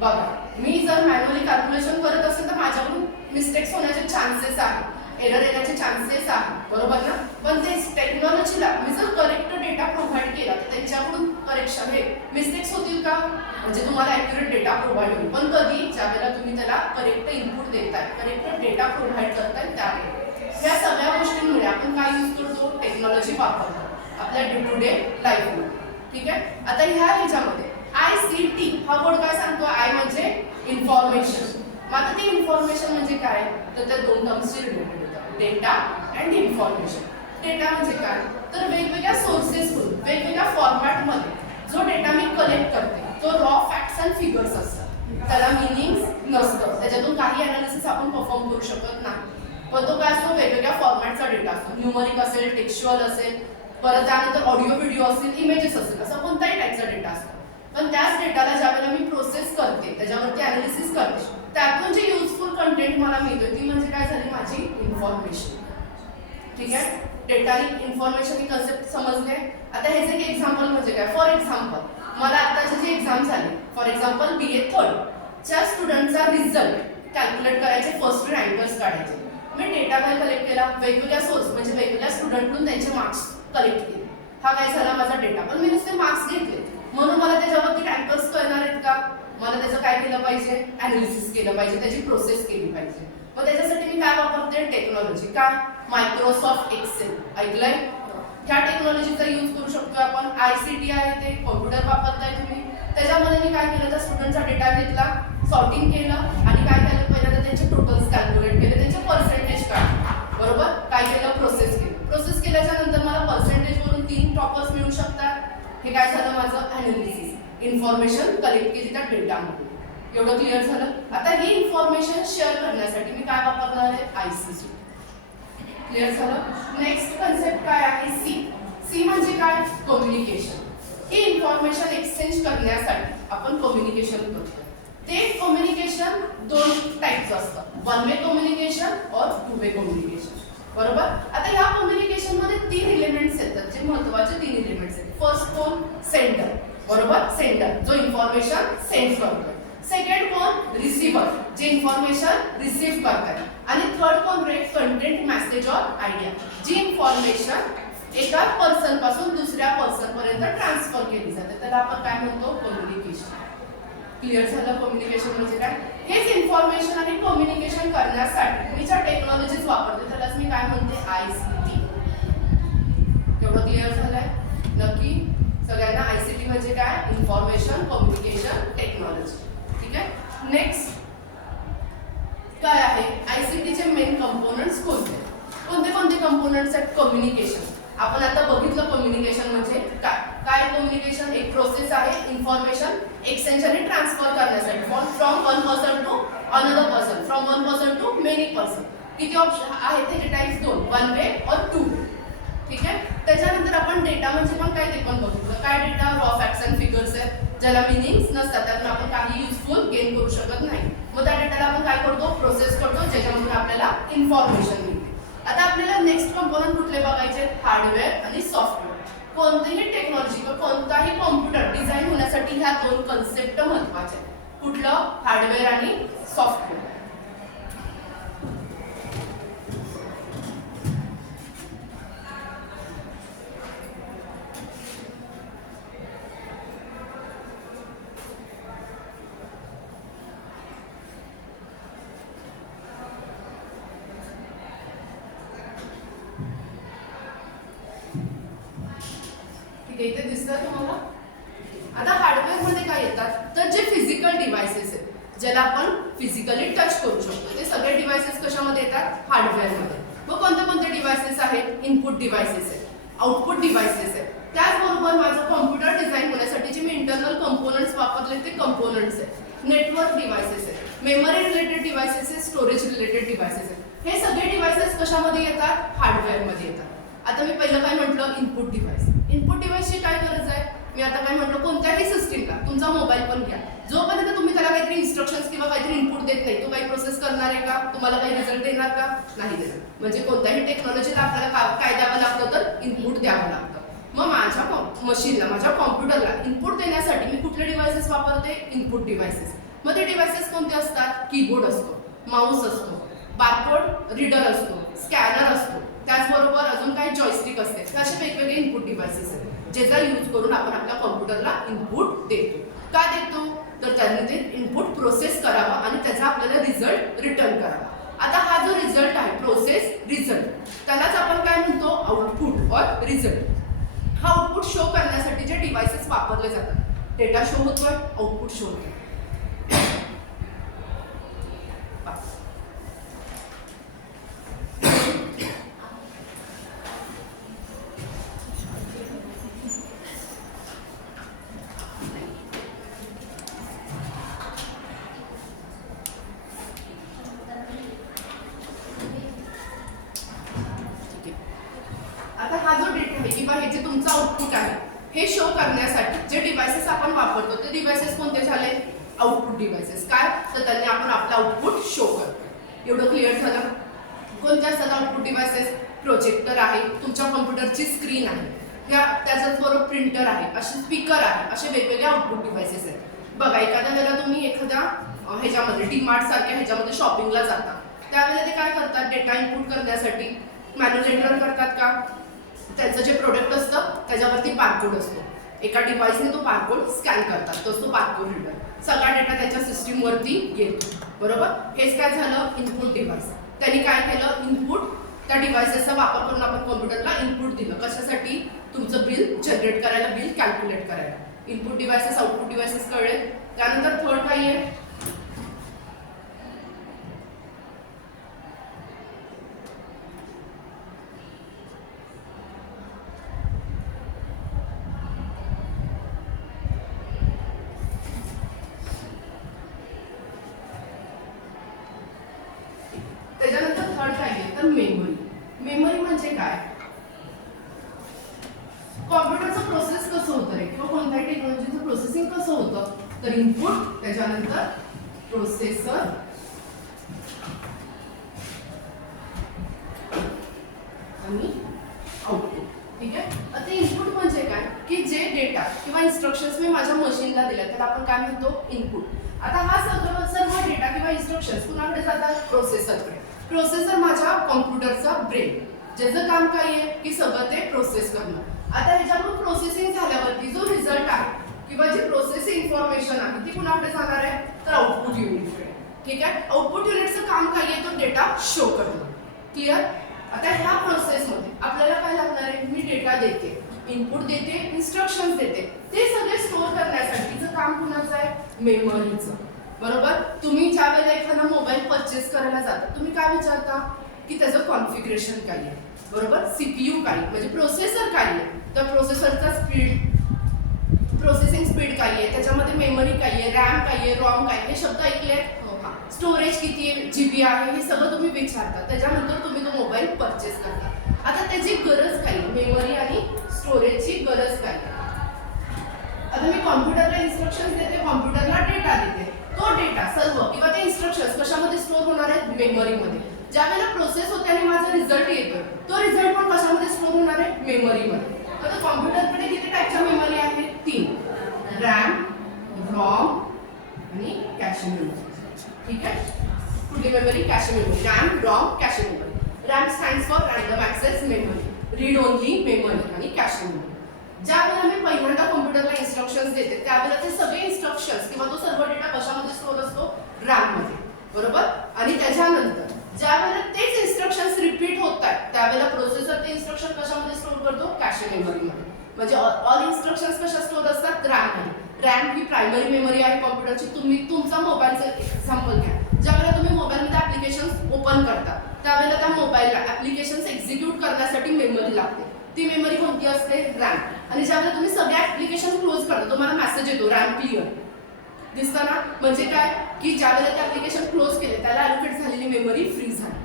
बघा, मी जर मॅन्युअली कॅल्क्युलेशन करत असेल तर माझ्याकडून मिस्टेक्स होण्याचे चान्सेस आहेत, एरर येण्याचे चान्सेस आहेत बरोबर ना. पण ते टेक्नॉलॉजीला मी जर करेक्ट डेटा प्रोव्हाइड केला तर त्यांच्याकडून करेक्शन हे मिस्टेक्स होतील का? म्हणजे तुम्हाला ॲक्युरेट डेटा प्रोव्हाइड होईल. पण कधी? ज्यावेळेला तुम्ही त्याला करेक्ट इनपुट देताय, करेक्ट डेटा प्रोव्हाइड करताय त्यावेळेला. या सगळ्या गोष्टींमुळे आपण काय यूज करतो? टेक्नॉलॉजी वापरतो आपल्या डे टू डे लाईफमध्ये. ठीक आहे. आता ह्याच्यामध्ये ICT हा वर्ड काय सांगतो? आय म्हणजे इन्फॉर्मेशन. मग आता ती इन्फॉर्मेशन म्हणजे काय? तर त्या दोन टर्म्सशी रिलेटेड होतं, डेटा अँड इन्फॉर्मेशन. डेटा म्हणजे काय? तर वेगवेगळ्या सोर्सेसकडून वेगवेगळ्या फॉर्मॅटमध्ये जो डेटा मी कलेक्ट करते तो रॉ फॅक्ट्स अँड फिगर्स असतात. त्याला मिनिंग नसतं, त्याच्यातून काही अनालिसिस आपण परफॉर्म करू शकत नाही. पण तो काय असतो, वेगवेगळ्या फॉर्मॅटचा डेटा असतो. न्यूमरिक असेल, टेक्स्च्युअल असेल, परत त्यानंतर ऑडिओ व्हिडिओ असेल, इमेजेस असेल, असा कोणताही टाईपचा डेटा असतो. पण त्याच डेटाला ज्यावेळेला मी प्रोसेस करते, त्याच्यावरती अनालिसिस करते, त्यातून जे युजफुल कंटेंट मला मिळतोय ती म्हणजे काय झाली, माझी इन्फॉर्मेशन. ठीक आहे, डेटा इन्फॉर्मेशन ही कन्सेप्ट समजले. आता हे जे एक्झाम्पल म्हणजे काय, फॉर एक्झाम्पल मला आताची जी एक्झाम झाली, फॉर एक्झाम्पल BA थर्ड च्या स्टुडंटचा रिझल्ट कॅल्क्युलेट करायचे, फर्स्ट रँकर्स काढायचे. मी डेटा काय कलेक्ट केला, वेगवेगळ्या सोर्स म्हणजे वेगवेगळ्या स्टुडंटकडून त्यांचे मार्क्स कलेक्ट केले. हा काय झाला माझा डेटा. पण मी नुसते मार्क्स घेतले म्हणून मला त्याच्यावरती रँकर्स कळणार आहेत का? मला त्याचं काय केलं पाहिजे, अनालिसिस केलं पाहिजे, त्याची प्रोसेस केली पाहिजे. मग त्याच्यासाठी मी काय वापरते, टेक्नॉलॉजी. काय, मायक्रोसॉफ्ट एक्सेल ऐकलंय? ह्या टेक्नॉलॉजीचा यूज करू शकतो आपण. ICT आहे ते कॉम्प्युटर वापरताय तुम्ही. त्याच्यामध्ये मी काय केलं, त्या स्टुडंटचा डेटा घेतला, सॉर्टिंग केलं आणि काय केलं, पहिल्यांदा त्यांचे टोटल्स कॅल्क्युलेट केले, त्यांचे पर्सेंटेज काढले. बरोबर, काय केलं, प्रोसेस केलं. प्रोसेस केल्याच्या नंतर मला पर्सेंटेजवरून 3 टॉपर्स मिळू शकतात. हे काय झालं माझं अनालिसिस, इन्फॉर्मेशन कलेक्ट केली त्या डेटामध्ये. एवढं क्लिअर झालं. आता ही इन्फॉर्मेशन शेअर करण्यासाठी मी काय वापरणार आहे, ICT. क्लिअर झालं. नेक्स्ट कन्सेप्ट काय आहे, सी म्हणजे काय, कम्युनिकेशन. ही इन्फॉर्मेशन एक्सचेंज करण्यासाठी आपण कम्युनिकेशन करतो. ते कम्युनिकेशन 2 टाईपचं असतं, 1 वे कम्युनिकेशन और 2 वे कम्युनिकेशन. बरोबर. आता या कम्युनिकेशन मध्ये 3 एलिमेंट्स येतात, जे महत्त्वाचे 3 एलिमेंट्स आहेत. फर्स्ट कोण, सेंडर. बरोबर, सेंडर जो इन्फॉर्मेशन सेंड करतोय. सेकंड कोण, रिसिव्हर जे इन्फॉर्मेशन रिसीव्ह करतात. आणि थर्ड कोण रे, कंटेंट, मेसेज और आयडिया जी इन्फॉर्मेशन एका पर्सन पासून दुसऱ्या पर्सन पर्यंत ट्रान्सफर केली जाते. त्याला आपण काय म्हणतो, कम्युनिकेशन. क्लिअर झालं. कम्युनिकेशन म्हणजे काय, हेच इन्फॉर्मेशन आणि कम्युनिकेशन करण्यासाठी मी ज्या टेक्नॉलॉजीज वापरते त्यालाच मी काय म्हणते, ICT. एवढं क्लिअर झालंय नक्की सगळ्यांना. ICT म्हणजे काय, इन्फॉर्मेशन कम्युनिकेशन टेक्नॉलॉजी. ठीक आहे. नेक्स्ट काय आहे, ICTचे मेन कंपोनंट्स कोणते कोणते कंपोनंट्स आहेत, कम्युनिकेशन. आपण आता बघितलं कम्युनिकेशन म्हणजे काय. काय कम्युनिकेशन, एक प्रोसेस आहे इन्फॉर्मेशन एक्सचेंज आणि ट्रान्सफर करण्यासाठी, from one person to another person, from one person to many person. किती ऑप्शन आहेत त्याचे टाइप्स, 2, 1 वे और 2 वे. ठीक आहे. त्याच्यानंतर आपण डेटा म्हणजे पण काय ते पण बघितलं. काय data, raw facts and figures आहेत ज्याला मिनिंग्स नसतात, त्यातून आपण काही युजफुल गेन करू शकत नाही. मग त्या डेटाला आपण काय करतो, प्रोसेस करतो, ज्याच्यामधून आपल्याला इन्फॉर्मेशन मिळते. आता आपल्याला नेक्स्ट कंपोनंट कुठले बघायचे, हार्डवेअर आणि सॉफ्टवेअर. कोणतीही टेक्नॉलॉजी किंवा कोणताही कॉम्प्युटर डिझाईन होण्यासाठी ह्या 2 कन्सेप्ट महत्त्वाचे आहेत. कुठलं, हार्डवेअर आणि सॉफ्टवेअर. इथे दिसतं तुम्हाला. आता हार्डवेअर मध्ये काय येतात, तर जे फिजिकल डिव्हाइसेस आहेत ज्याला आपण फिजिकली टच करू शकतो, ते सगळे डिव्हाइसेस कशामध्ये येतात, हार्डवेअर मध्ये. मग कोणते डिव्हाइसेस आहेत, इनपुट डिव्हाइसेस आहेत, आउटपुट डिव्हाइसेस आहेत. त्याचबरोबर माझं कॉम्प्युटर डिझाईन होण्यासाठी जे मी इंटरनल कंपोनंट्स वापरले ते कंपोनंट्स आहेत. नेटवर्क डिव्हाइसेस आहेत, मेमरी रिलेटेड डिव्हाइसेस आहेत, स्टोरेज रिलेटेड डिव्हाइसेस आहेत. हे सगळे डिव्हाइसेस कशामध्ये येतात, हार्डवेअर मध्ये येतात. आता मी पहिलं काय म्हटलं, इनपुट डिव्हाइस. इनपुट डिव्हाइसची काय गरज आहे, मी आता काय म्हटलं, कोणत्याही सिस्टीमला तुमचा मोबाईल पण घ्या, जोपर्यंत तुम्ही त्याला काहीतरी इन्स्ट्रक्शन्स किंवा काहीतरी इनपुट देत नाही, तो काही प्रोसेस करणार आहे का, तुम्हाला काही रिझल्ट देणार का, नाही देणार. म्हणजे कोणत्याही टेक्नॉलॉजीला आपल्याला काय द्यावं लागतं, तर इनपुट द्यावं लागतं. मग माझ्या मशीनला, माझ्या कॉम्प्युटरला इनपुट देण्यासाठी मी कुठले डिव्हाइसेस वापरते, इनपुट डिव्हाइसेस. मग ते डिव्हाइसेस कोणते असतात, कीबोर्ड असतो, माऊस असतो, बारकोड रीडर असतो, स्कॅनर असतो, त्याचबरोबर अजून काही जॉयस्टिक असते. असे वेगवेगळे इनपुट डिव्हाइसेस आहेत ज्याचा यूज करून आपण आपल्या कॉम्प्युटरला इनपुट देतो. का देतो, तर त्यांनी ते इनपुट प्रोसेस करावा आणि त्याचा आपल्याला रिझल्ट रिटर्न करावा. आता हा जो रिझल्ट आहे, प्रोसेस रिझल्ट, त्यालाच आपण काय म्हणतो, आउटपुट और रिझल्ट. हा आउटपुट शो करण्यासाठी जे डिव्हाइसेस वापरले जातात, डेटा शो होतोय, आउटपुट शो होतोय. आउटपुट आहे हे शो करण्यासाठी जे डिव्हायसेस आपण वापरतो ते डिव्हायसेस कोणते झाले? Output devices. काय तर त्यांनी आपण आपलं आउटपुट शो करतो. एवढं क्लिअर झालं? कोणत्या असतात आउटपुट डिव्हायसेस? प्रोजेक्टर आहे, तुमच्या कॉम्प्युटरची स्क्रीन आहे, त्याच्याच बरोबर प्रिंटर आहे, असे स्पीकर आहे, असे वेगवेगळे आउटपुट डिव्हायसेस आहेत. बघा एखाद्या वेळेला तुम्ही एखाद्या ह्याच्यामध्ये डीमार्ट सारख्या ह्याच्यामध्ये शॉपिंगला जाता त्यावेळेला ते काय करतात? डेटा इनपुट करण्यासाठी मॅन्युअल एंटर करतात का? त्यांचं जे प्रोडक्ट असतं त्याच्यावरती बारकोड असतो. एका डिव्हाइसने तो बारकोड स्कॅन करतात, तो असतो बारकोड रीडर. सगळा डेटा त्यांच्या सिस्टीमवरती येतो. बरोबर? हेच काय झालं? Input device. त्यांनी काय केलं? इनपुट त्या डिव्हाइसेसचा वापर करून आपण कॉम्प्युटरला इनपुट दिलं. कशासाठी? तुमचं बिल जनरेट करायला, बिल कॅल्क्युलेट करायला. इनपुट डिव्हाइसेस, आउटपुट डिव्हाइसेस कळले. त्यानंतर थर्ड काय आहे? त्याच्यानंतर थर्ड काय आहे? तर मेमरी. मेमरी म्हणजे काय? कॉम्प्युटरचं प्रोसेस कसं होतं रे किंवा कोणत्याही टेक्नॉलॉजीचं प्रोसेसिंग कसं होतं? तर इनपुट, त्याच्यानंतर प्रोसेसर आणि आउटपुट. ठीक आहे? आता इनपुट म्हणजे काय की जे डेटा किंवा इन्स्ट्रक्शन्स मी माझ्या मशीनला दिल्या त्याला आपण काय म्हणतो? इनपुट. आता हा सर्व डेटा किंवा इन्स्ट्रक्शन्स कुणाकडे जातात? प्रोसेसरकडे. प्रोसेसर माझ्या कॉम्प्युटरचा ब्रेन. ज्याचं काम काय आहे की सगळं ते प्रोसेस करणं. आता ह्याच्याकडून प्रोसेसिंग झाल्यावरती जो रिझल्ट आहे किंवा जी प्रोसेसिंग इन्फॉर्मेशन आहे ती कुणाकडे जाणार आहे? तर आउटपुट युनिटकडे. ठीक आहे? आउटपुट युनिटचं काम काय आहे? तो डेटा शो करणं. क्लिअर? आता ह्या प्रोसेसमध्ये आपल्याला काय लागणार आहे? मी डेटा देते, इनपुट देते, इन्स्ट्रक्शन्स देते. ते सगळे स्टोअर करण्यासाठीचं काम कुणाचं आहे? मेमरीचं. बरोबर? तुम्ही ज्या वेळेला एखादा मोबाईल परचेस करायला जाता तुम्ही काय विचारता? की त्याचं कॉन्फिगरेशन काय आहे. बरोबर? सीपीयू काय म्हणजे प्रोसेसर काय आहे, तर प्रोसेसरचा स्पीड, प्रोसेसिंग स्पीड काय आहे, त्याच्यामध्ये मेमरी काय आहे, रॅम काय आहे, रॉम काय आहे, हे शब्द ऐकले? स्टोरेज किती आहे, जीबी आहे, हे सगळं तुम्ही विचारता. त्याच्यानंतर तुम्ही तो मोबाईल परचेस करता. आता त्याची गरज काय? मेमरी आणि स्टोरेजची गरज काय? आता मी कॉम्प्युटरला इन्स्ट्रक्शन्स देते, कॉम्प्युटरला डेटा देते. तो डेटा सर्व किंवा ते इन्स्ट्रक्शन्स कशामध्ये स्टोअर होणार आहेत? मेमरीमध्ये. ज्या वेळेला प्रोसेस होते आणि माझा रिझल्ट येतो तो रिझल्ट पण कशामध्ये स्टोअर होणार आहे? मेमरीमध्ये. आता कॉम्प्युटरकडे किती टाईपच्या मेमरी आहेत? 3. रॅम, रॉम आणि कॅशे मेमरी. ठीक आहे? कुठली memory? Cache memory. RAM, ROM, cache memory. RAM stands for random access memory, read only memory आणि कॅशे मेमरी. ज्या वेळेला मी पहिल्यांदा कॉम्प्युटरला इन्स्ट्रक्शन्स देते त्यावेळेला ते सगळे इन्स्ट्रक्शन्स किंवा तो सर्व डेटा कशामध्ये स्टोअर असतो? रॅममध्ये. बरोबर? आणि त्याच्यानंतर ज्या वेळेला तेच इन्स्ट्रक्शन्स रिपीट होत आहेत त्यावेळेला प्रोसेसर ते इन्स्ट्रक्शन कशामध्ये स्टोअर करतो? कॅशे मेमरीमध्ये. म्हणजे ऑल इन्स्ट्रक्शन्स कशा स्टोअर असतात? रॅममध्ये. रॅम ही प्रायमरी मेमरी आहे कॉम्प्युटरची. तुम्ही तुमचा मोबाईलचं एक्झाम्पल घ्या. ज्यावेळेला तुम्ही मोबाईलमध्ये ॲप्लिकेशन्स ओपन करता त्यावेळेला त्या मोबाईलला ॲप्लिकेशन्स एक्झिक्यूट करण्यासाठी मेमरी लागते. ती मेमरी कोणती असते? रॅम. आणि ज्यावेळेला तुम्ही सगळे ॲप्लिकेशन क्लोज करता तुम्हाला मेसेज येतो रॅम क्लिअर. दिसतं ना? म्हणजे काय की ज्यावेळेला ते ॲप्लिकेशन क्लोज केले त्याला ॲलोकेट झालेली मेमरी फ्री झाली.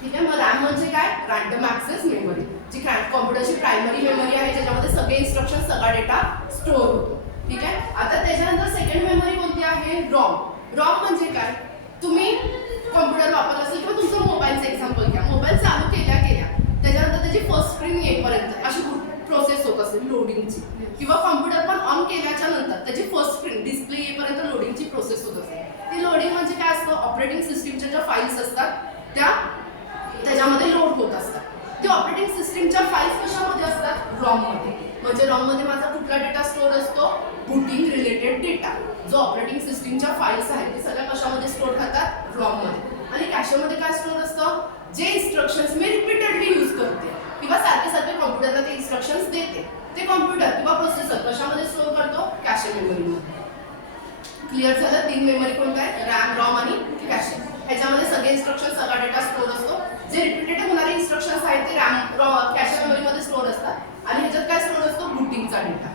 ठीक आहे? मग रॅम म्हणजे काय? रँडम ॲक्सेस मेमरी, जी कॉम्प्युटरची प्रायमरी मेमरी आहे ज्याच्यामध्ये सगळे इन्स्ट्रक्शन, सगळा डेटा स्टोअर होतो. ठीक आहे? आता त्याच्यानंतर सेकंड मेमरी कोणती आहे? रॉम. रॉम म्हणजे काय? तुम्ही कॉम्प्युटर वापरला असेल किंवा तुमचा मोबाईलचं एक्झाम्पल घ्या. मोबाईल चालू केल्या त्याच्यानंतर त्याची फर्स्ट स्क्रीन येईपर्यंत अशी प्रोसेस होत असेल लोडिंगची, किंवा कॉम्प्युटर पण ऑन केल्याच्या नंतर त्याची फर्स्ट स्क्रीन डिस्प्ले येईपर्यंत लोडिंगची प्रोसेस होत असेल. ती लोडिंग म्हणजे काय असतं? ऑपरेटिंग सिस्टीमच्या ज्या फाईल्स असतात त्या त्याच्यामध्ये लोड होत असतात. ते ऑपरेटिंग सिस्टीमच्या फाईल्स कशामध्ये असतात? रॉममध्ये. म्हणजे रॉममध्ये माझा कुठला डेटा स्टोअर असतो? Booting related data. जो ऑपरेटिंग सिस्टीमच्या फाईल्स आहेत ते सगळ्या कशामध्ये स्टोअर राहतात? रॉममध्ये. आणि कॅशेमध्ये काय स्टोअर असतं? जे इन्स्ट्रक्शन्स मी रिपीटेडली यूज करते किंवा सारखे सारखे कॉम्प्युटरला ते इन्स्ट्रक्शन्स देते ते कॉम्प्युटर किंवा प्रोसेसर कशामध्ये स्टोअर करतो? कॅशे मेमरीमध्ये. क्लिअर झालं? 3 मेमरी कोणत्या आहेत? रॅम, रॉम आणि कॅशे. ह्याच्यामध्ये सगळे इन्स्ट्रक्शन, सगळा डेटा स्टोअर असतो. जे रिपीटेड होणारे इन्स्ट्रक्शन्स आहेत ते कॅशे मेमरीमध्ये स्टोअर असतात आणि ह्याच्यात काय स्टोअर असतो? बूटिंगचा डेटा.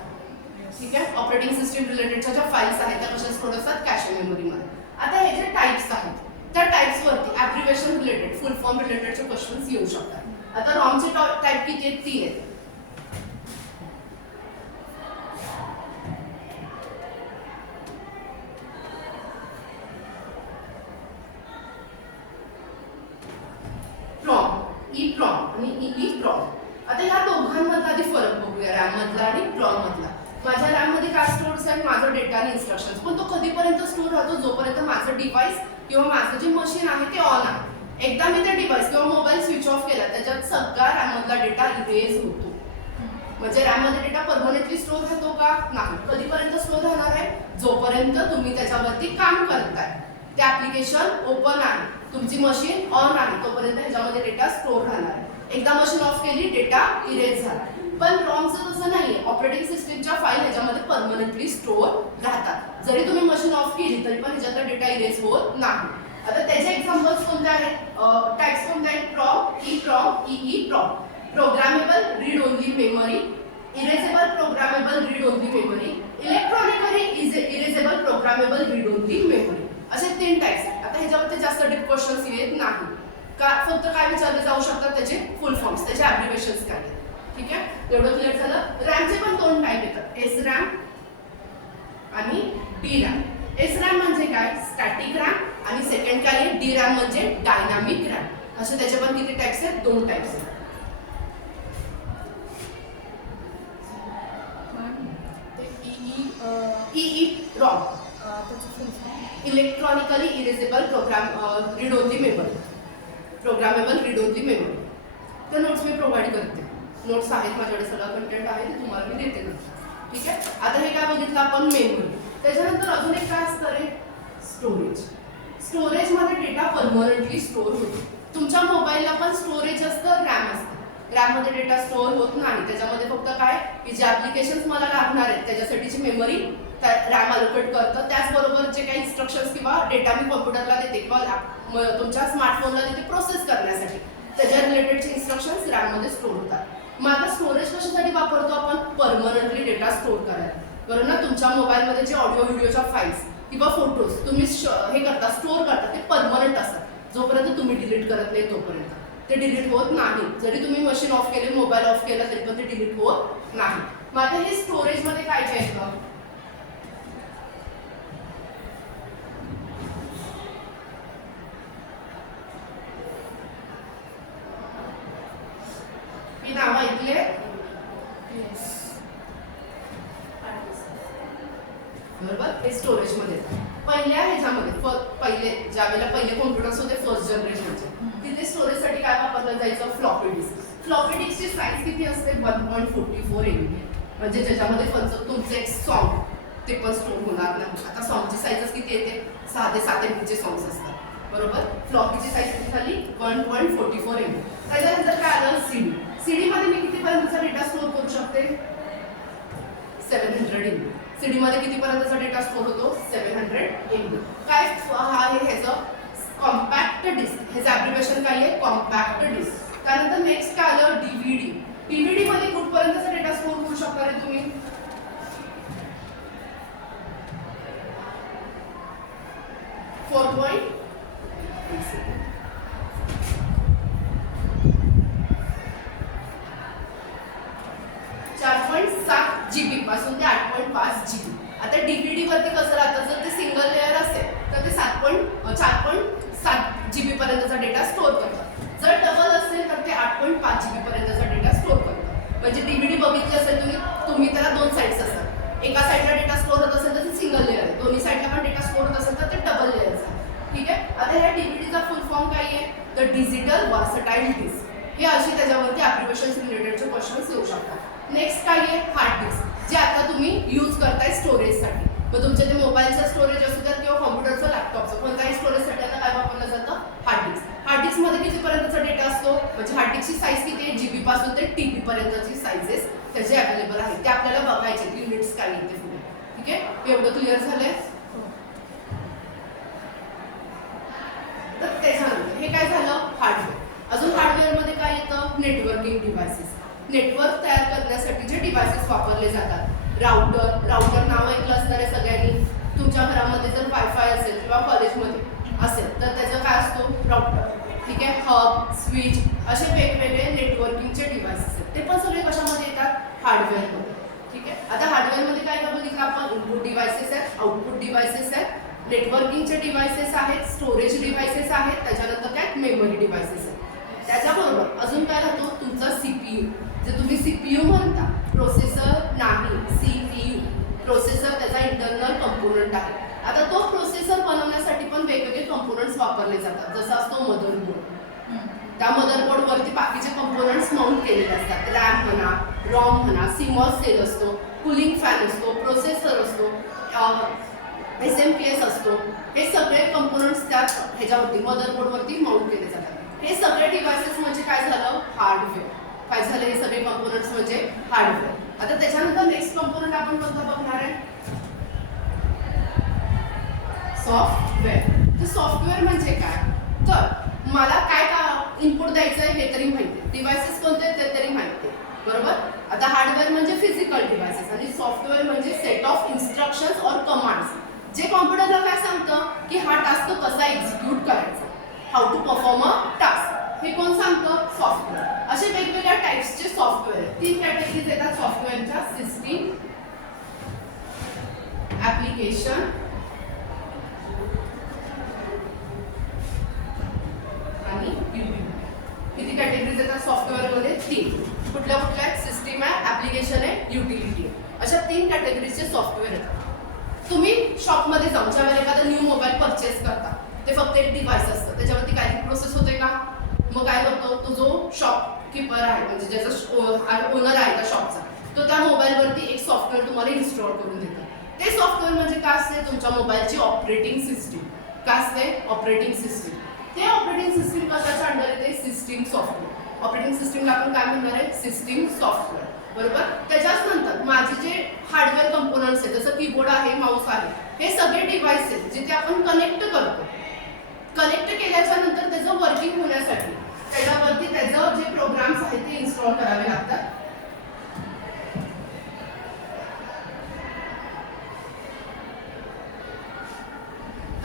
ठीक आहे? ऑपरेटिंग सिस्टीम रिलेटेडच्या ज्या फाईल्स आहेत त्या कशा स्टोअर असतात? कॅशे मेमरीमध्ये. आता हे जे टाईप्स आहेत त्या टाईप्सवरती ॲब्रिव्हिएशन रिलेटेड, फुल फॉर्म रिलेटेडचे क्वेश्चन्स येऊ शकतात. आता रॉमचे टाईप किती आहेत? 3 आहेत. EEPROM आणि EEPROM. आता ह्या दोघांमधला आधी फरक बघूया, रॅम मधला आणि प्रॉम मधला. माझ्या रॅम मध्ये काय स्टोअर्स आहे, माझा डेटा आणि इन्स्ट्रक्शन्स, पण तो कधीपर्यंत स्टोअर राहतो, जोपर्यंत माझं डिव्हाइस किंवा माझं जे मशीन आहे ते ऑन आहे. एकदा मी ते डिव्हाइस किंवा मोबाईल स्विच ऑफ केला, त्याच्यात सगळा रॅम मधला डेटा इरेज होतो. म्हणजे रॅम मध्ये डेटा परमनंटली स्टोअर राहतो का? नाही. कधीपर्यंत स्टोअर राहणार आहे? जोपर्यंत तुम्ही त्याच्यावरती काम करताय, ते ऍप्लिकेशन ओपन आहे, तुमची मशीन ऑन आहे, तोपर्यंत ह्याच्यामध्ये डेटा स्टोअर राहणार आहे. एकदा मशीन ऑफ केली, डेटा इरेज झाला. पण रॉमचं तसं नाहीये. ऑपरेटिंग सिस्टीमच्या फाईल ह्याच्यामध्ये परमनंटली स्टोअर राहतात. जरी तुम्ही मशीन ऑफ केली तरी पण ह्याच्यातला डेटा इरेज होत नाही. आता त्याचे एक्झाम्पल्स कोणते आहेत? टाइप्स कोणते आहेत? प्रॉम, EEPROM, EEPROM. Programmable read only memory, erasable programmable read only memory, electronically erasable programmable read only memory. असे 3 टाइप्स आहेत. आता ह्याच्यावरती जास्त डीप क्वेश्चन्स येत नाही का, फक्त काय विचारले जाऊ शकतात त्याचे फुल फॉर्म्स, त्याचे ॲब्रिव्हिएशन्स काय आहेत. ठीक आहे, एवढं क्लिअर झालं. रॅमचे पण 2 टाइप येतात, SRAM आणि DRAM. SRAM म्हणजे काय? स्टॅटिक रॅम, आणि सेकंड काय आहे DRAM म्हणजे डायनामिक रॅम. असे त्याचे पण किती टाइप्स आहेत? 2 टाइप्स आहेत. EEPROM, electronically erasable read only memory, programmable read only memory. त्या नोट्स मी प्रोव्हाइड करते. नोट्स आहेत माझ्याकडे, सगळं कंटेंट आहे ते तुम्हाला मी देते ना. ठीक आहे, आता हे काय बघितलं आपण? मेमरी. त्याच्यानंतर अजून एक काय असतं रे? स्टोरेज. स्टोरेजमध्ये डेटा परमनंटली स्टोअर होतो. तुमच्या मोबाईलला पण स्टोरेज असतं, रॅम असतं. रॅममध्ये डेटा स्टोअर होत नाही, त्याच्यामध्ये फक्त काय की जे ॲप्लिकेशन्स मला लागणार आहेत त्याच्यासाठीची मेमरी रॅम अलोकेट करतं. त्याचबरोबर जे काही इन्स्ट्रक्शन्स किंवा डेटा मी कॉम्प्युटरला देते किंवा तुमच्या स्मार्टफोनला देते प्रोसेस करण्यासाठी, त्याच्या रिलेटेडचे इन्स्ट्रक्शन्स रॅममध्ये स्टोअर होतात. मग आता स्टोरेज कशासाठी वापरतो आपण? परमनंटली डेटा स्टोअर करायला. बरोबर ना? तुमच्या मोबाईलमध्ये जे ऑडिओ व्हिडिओच्या फाईल्स किंवा फोटोज तुम्ही हे करता, स्टोअर करता, ते परमनंट असतात. जोपर्यंत तुम्ही डिलीट करत नाही तोपर्यंत ते डिलीट होत नाही. जरी तुम्ही मशीन ऑफ केले, मोबाईल ऑफ केला, तरी पण ते डिलीट होत नाही. मग आता हे स्टोरेजमध्ये काय काय येतं? मी नाव ऐकले? बरोबर, हे स्टोरेज मध्ये पहिल्या ह्याच्यामध्ये पहिले ज्यावेळेला पहिले कॉम्प्युटर्स होते फर्स्ट जनरेशनचे, तिथे स्टोरेजसाठी काय वापरलं जायचं? Floppy disk. फ्लॉपी डिस्कची साईज किती असते? 1.44 MB. म्हणजे ज्याच्यामध्ये फक्त तुमचं एक सॉन्ग ते पण स्टोर होणार नाही. आता सॉन्गची साईजच किती येते? 6 ते 7 MBचे सॉंग्स असतात. बरोबर, फ्लॉपीची साईज किती झाली? 1.44 MB. त्याच्यानंतर काय आलं? CD. CD मध्ये मी कितीपर्यंतचा डेटा स्टोअर करू शकते? 700 MB. CD मध्ये कितीपर्यंतचा डेटा स्टोअर होतो? 700 MB. काय आहे ह्याचं? Compact disc. ह्याचं ॲब्रिव्हिएशन काय आहे? Compact disk. त्यानंतर नेक्स्ट काय आलं? DVD. DVD मध्ये कुठपर्यंतचा डेटा स्टोअर करू शकता रे तुम्ही? 4.7 GB पासून ते 8.5 GB. आता DVD वरती कसं राहतं? जर ते सिंगल लेअर असेल तर ते 4.7 GB पर्यंतचा डेटा स्टोअर करतात. जर डबल असेल तर ते 8.5 GB पर्यंतचा डेटा स्टोअर करतात. म्हणजे DVD बघितली असेल तुम्ही त्याला 2 साईड्स असतात. एका साईडला डेटा स्टोअर होत असेल तर ते सिंगल लेअर आहे, दोन्ही साईडला पण डेटा स्टोअर होत असेल तर ते डबल लेअर आहे. ठीक आहे, आता ह्या DVDचा फुल फॉर्म काय आहे? The digital versatile disc. हे असे त्याच्यावरती ॲप्लिकेशन्स रिलेटेडचे क्वेश्चन्स येऊ शकतात. नेक्स्ट काय आहे? हार्ड डिस्क, जे आता तुम्ही यूज करताय स्टोरेजसाठी. मग तुमच्या ते मोबाईलचं स्टोरेज असू द्या किंवा कॉम्प्युटरचं, लॅपटॉपचं, कोणत्याही स्टोरेजसाठी आता काय वापरलं जातं? Hard disk. हार्ड डिस्कमध्ये कितीपर्यंतचा डेटा असतो? म्हणजे हार्ड डिस्कची साईज किती आहे? GB पासून ते TB पर्यंतची साईजेस त्याचे अवेलेबल आहेत. ते आपल्याला बघायचे, युनिट्स काय येते पुढे. ठीक आहे, एवढं क्लिअर झालंय? तर त्याच्यानंतर हे काय झालं? हार्डवेअर. अजून हार्डवेअरमध्ये काय येतं? Networking devices. नेटवर्क तयार करण्यासाठी जे डिव्हायसेस वापरले जातात. राउटर नाव ऐकलं असणार आहे सगळ्यांनी. तुमच्या घरामध्ये जर वायफाय असेल किंवा कॉलेजमध्ये असेल तर त्याचं काय असतो? राउटर. ठीक आहे, हब, स्विच असे वेगवेगळे नेटवर्किंगचे डिव्हायसेस आहेत. ते पण सगळे कशामध्ये येतात? हार्डवेअरमध्ये. ठीक आहे, आता हार्डवेअरमध्ये काय बघितलं आपण? इनपुट डिव्हायसेस आहेत, आउटपुट डिव्हायसेस आहेत, नेटवर्किंगचे डिव्हायसेस आहेत, स्टोरेज डिव्हायसेस आहेत, त्याच्यानंतर काय? मेमरी डिव्हायसेस आहेत. त्याच्याबरोबर अजून काय राहतो तुमचा सीपीयू. जे तुम्ही सीपीयू म्हणता, प्रोसेसर नाही, सीपीयू. प्रोसेसर त्याचा इंटरनल कंपोनंट आहे. आता तो प्रोसेसर बनवण्यासाठी पण वेगवेगळे कंपोनंट्स वापरले जातात. जसा असतो मदरबोर्ड. त्या मदरबोर्डवरती बाकीचे कंपोनंट्स माउंट केलेले असतात. रॅम म्हणा, रॉम म्हणा, सीमॉस सेल असतो, कूलिंग फॅन असतो, प्रोसेसर असतो, SMPS असतो. हे सगळे कंपोनंट्स त्या ह्याच्यावरती मदरबोर्डवरती माउंट केले जातात. हे सगळे डिव्हायसेस म्हणजे काय झालं, हार्डवेअर. काय झालं, हे सगळे कंपोनंट्स म्हणजे हार्डवेअर. आता त्याच्यानंतर नेक्स्ट कंपोनंट आपण कोणता बघणार आहे, सॉफ्टवेअर. तर सॉफ्टवेअर म्हणजे काय, तर मला काय इनपुट द्यायचं आहे हे तरी माहिती आहे, डिव्हायसेस कोणते आहेत ते तरी माहिती आहे, बरोबर. आता हार्डवेअर म्हणजे फिजिकल डिव्हायसेस आणि सॉफ्टवेअर म्हणजे सेट ऑफ इन्स्ट्रक्शन्स और कमांड्स, जे कॉम्प्युटरला काय सांगतं की हा टास्क कसा एक्झिक्यूट करायचा, how to perform a task, हे कोण सांगतं, सॉफ्टवेअर. असे वेगवेगळ्या टाइप्सचे सॉफ्टवेअर, 3 कॅटेगरीज येतात सॉफ्टवेअरच्या, सिस्टीम, ऍप्लिकेशन आणि युटिलिटी. किती कॅटेगरीज येतात सॉफ्टवेअरमध्ये, 3. कुठल्या कुठल्या आहेत, सिस्टीम आहे, ऍप्लिकेशन आहे, युटिलिटी आहे. अशा 3 कॅटेगरीजचे सॉफ्टवेअर येतात. तुम्ही शॉपमध्ये जाऊन ज्यावेळेला एखादा न्यू मोबाईल परचेस करता, ते फक्त एक डिव्हाइस असतं, त्याच्यावरती काही प्रोसेस होते का, मग काय करतो तो जो शॉपकीपर आहे म्हणजे ज्याचा ओनर आहे त्या शॉपचा, तो त्या मोबाईलवरती एक सॉफ्टवेअर तुम्हाला इन्स्टॉल करून देतो. ते सॉफ्टवेअर म्हणजे काय असते, तुमच्या मोबाईलची ऑपरेटिंग सिस्टीम. काय असते, ऑपरेटिंग सिस्टीम. ते ऑपरेटिंग सिस्टीम कशाच्या अंडर येते, सिस्टीम सॉफ्टवेअर. ऑपरेटिंग सिस्टीमला आपण काय म्हणणार आहे, सिस्टीम सॉफ्टवेअर, बरोबर. त्याच्याच नंतर माझे जे हार्डवेअर कंपोनंट्स आहेत, जसं कीबोर्ड आहे, माऊस आहे, हे सगळे डिव्हाइस आहेत जिथे आपण कनेक्ट करतो. कनेक्ट केल्याच्या नंतर त्याचं वर्किंग होण्यासाठी त्याच्यावरती त्याचं जे प्रोग्राम्स आहेत ते इन्स्टॉल करावे लागतात.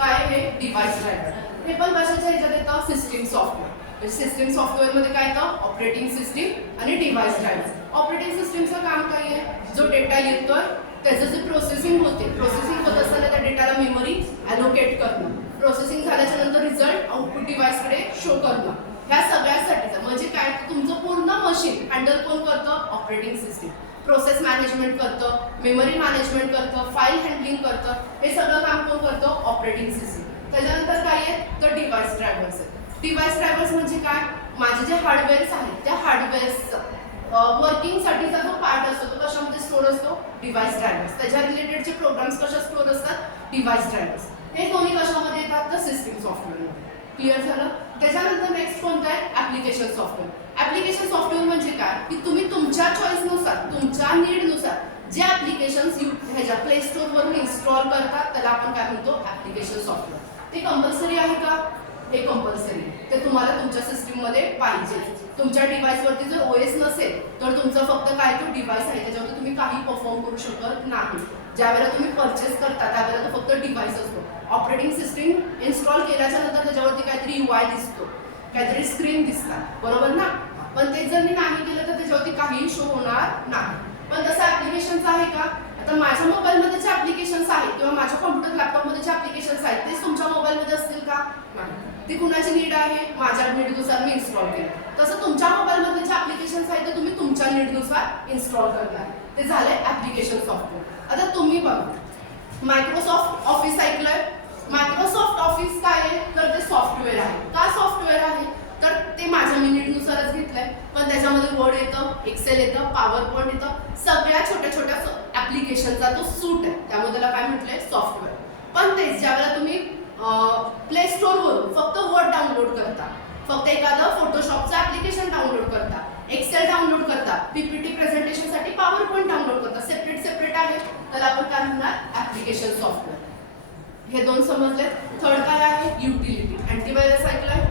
काय हे डिव्हाइस ड्रायव्हर, हे पण कशाच्या ह्याच्यात येतं, सिस्टीम सॉफ्टवेअर. म्हणजे सिस्टीम सॉफ्टवेअर मध्ये काय येतं, ऑपरेटिंग सिस्टीम आणि डिव्हाइस ड्रायव्हर. ऑपरेटिंग सिस्टीमचं काम काय आहे, जो डेटा येतोय त्याचं जे प्रोसेसिंग होते, प्रोसेसिंग होत असताना त्या डेटाला मेमरी ॲलोकेट करणं, प्रोसेसिंग झाल्याच्या नंतर रिझल्ट आउटपुट डिव्हाइसकडे शो करणं, ह्या सगळ्यासाठीचं म्हणजे काय, तुमचं पूर्ण मशीन हँडल कोण करतं, ऑपरेटिंग सिस्टीम. प्रोसेस मॅनेजमेंट करतं, मेमरी मॅनेजमेंट करतं, फाईल हँडलिंग करतं, हे सगळं काम कोण करतं, ऑपरेटिंग सिस्टीम. त्याच्यानंतर काय आहे, तर डिव्हाइस ड्रायव्हर्स आहेत. डिव्हाइस ड्रायव्हर्स म्हणजे काय, माझे जे हार्डवेअर्स आहेत त्या हार्डवेअर्सचं वर्किंगसाठीचा जो पार्ट असतो तो कशामध्ये स्टोअर असतो, डिव्हाइस ड्रायव्हर्स. त्याच्या रिलेटेडचे प्रोग्राम्स कशा स्टोअर असतात, डिव्हाइस ड्रायव्हर्स. हे दोन्ही कशामध्ये येतात, तर सिस्टीम सॉफ्टवेअरमध्ये. क्लिअर झालं. त्याच्यानंतर नेक्स्ट कोणतं आहे, ऍप्लिकेशन सॉफ्टवेअर. ऍप्लिकेशन सॉफ्टवेअर म्हणजे काय, की तुम्ही तुमच्या चॉईसनुसार, तुमच्या नीडनुसार जे ऍप्लिकेशन्स ह्याच्या प्ले स्टोअरवरून इन्स्टॉल करतात त्याला आपण काय म्हणतो, ऍप्लिकेशन सॉफ्टवेअर. ते कंपल्सरी आहे का, हे कंपल्सरी. ते तुम्हाला तुमच्या सिस्टीममध्ये पाहिजे. तुमच्या डिव्हाइसवरती जर OS नसेल तर तुमचं फक्त काय, तो डिव्हाइस आहे त्याच्यावरती तुम्ही काही परफॉर्म करू शकत नाही. ज्यावेळेला तुम्ही परचेस करता त्यावेळेला तो फक्त डिव्हाइस असतो. ऑपरेटिंग सिस्टीम इन्स्टॉल केल्याच्या नंतर त्याच्यावरती काहीतरी UI दिसतो, काहीतरी स्क्रीन दिसतात, बरोबर ना. पण ते जर मी नाही केलं तर त्याच्यावरती काहीही शो होणार नाही. पण तसं ऍप्लिकेशन्स आहे का, आता माझ्या मोबाईलमध्ये जे ऍप्लिकेशन्स आहेत किंवा माझ्या कॉम्प्युटर लॅपटॉपमध्ये जे ऍप्लिकेशन्स आहेत तेच तुमच्या मोबाईलमध्ये असतील का, नाही. ती कुणाची नीड आहे, माझ्या नीडनुसार मी इन्स्टॉल केलं. तसं तुमच्या मोबाईलमध्ये जे ऍप्लिकेशन्स आहेत ते तुम्ही तुमच्या नीडनुसार इन्स्टॉल करणार. ते झाले ऍप्लिकेशन सॉफ्टवेअर. आता तुम्ही बघा, मायक्रोसॉफ्ट ऑफिस ऐकलंय. मायक्रोसॉफ्ट ऑफिस काय आहे, तर ते सॉफ्टवेअर आहे. का सॉफ्टवेअर आहे, तर ते माझ्या नीडनुसारच घेतलंय. पण त्याच्यामध्ये वर्ड येतं, एक्सेल येतं, पॉवर पॉईंट येतं, सगळ्या छोट्या छोट्या ऍप्लिकेशनचा तो सूट आहे, त्यामुळे त्याला काय म्हटलंय, सॉफ्टवेअर. पण तेच ज्यावेळेला तुम्ही प्ले स्टोअरवरून फक्त वर्ड डाउनलोड करता, फक्त एखादं फोटोशॉपचं ऍप्लिकेशन डाउनलोड करता, एक्सेल डाउनलोड करता, PPT प्रेझेंटेशनसाठी पॉवर पॉईंट डाउनलोड करता, सेपरेट आहे, त्याला आपण काय म्हणणार, ऍप्लिकेशन सॉफ्टवेअर. हे दोन समजले. थर्ड काय आहे, युटिलिटी. अँटीव्हायरस ऐकलंय.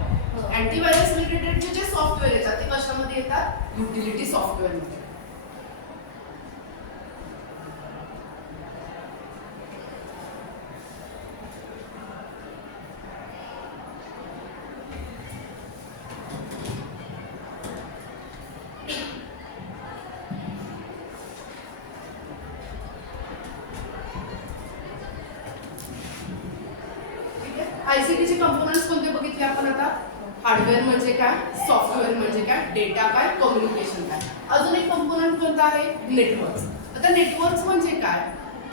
अँटीव्हायरस रिलेटेड जे सॉफ्टवेअर येतात ते कशामध्ये येतात, युटिलिटी सॉफ्टवेअरमध्ये. ICT चे कंपोनंट्स कोणते बघितले आपण आता, हार्डवेअर म्हणजे काय, सॉफ्टवेअर म्हणजे काय, डेटा काय, कम्युनिकेशन काय. अजून एक कंपोनंट कोणता आहे, नेटवर्क्स. आता नेटवर्क्स म्हणजे काय,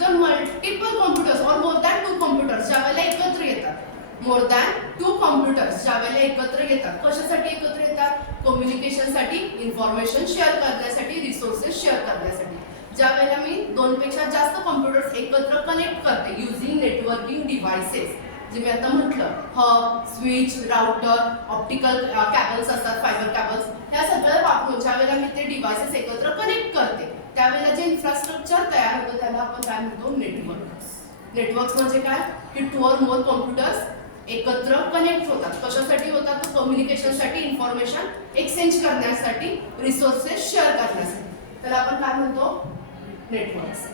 तर मल्टिपल कॉम्प्युटर्स और मोर दॅन 2 कॉम्प्युटर्स ज्या वेळेला एकत्र येतात, मोर दॅन 2 कॉम्प्युटर्स ज्या वेळेला एकत्र येतात. कशासाठी एकत्र येतात, कम्युनिकेशनसाठी, इन्फॉर्मेशन शेअर करण्यासाठी, रिसोर्सेस शेअर करण्यासाठी. ज्या वेळेला मी 2 पेक्षा जास्त कॉम्प्युटर्स एकत्र कनेक्ट करते युझिंग नेटवर्किंग डिव्हाइसेस, जे मी आता म्हटलं हब, स्विच, राउटर, ऑप्टिकल कॅबल्स असतात, फायबर कॅबल्स, ह्या सगळं वापरून ज्या वेळेला मी ते डिव्हाइसेस एकत्र कनेक्ट करते त्यावेळेला जे इन्फ्रास्ट्रक्चर तयार होतं त्याला आपण काय म्हणतो, नेटवर्क्स. नेटवर्क्स म्हणजे काय, की 2 or more कॉम्प्युटर्स एकत्र कनेक्ट होतात. कशासाठी होतात, तर कम्युनिकेशनसाठी, इन्फॉर्मेशन एक्सचेंज करण्यासाठी, रिसोर्सेस शेअर करण्यासाठी. त्याला आपण काय म्हणतो, नेटवर्क्स.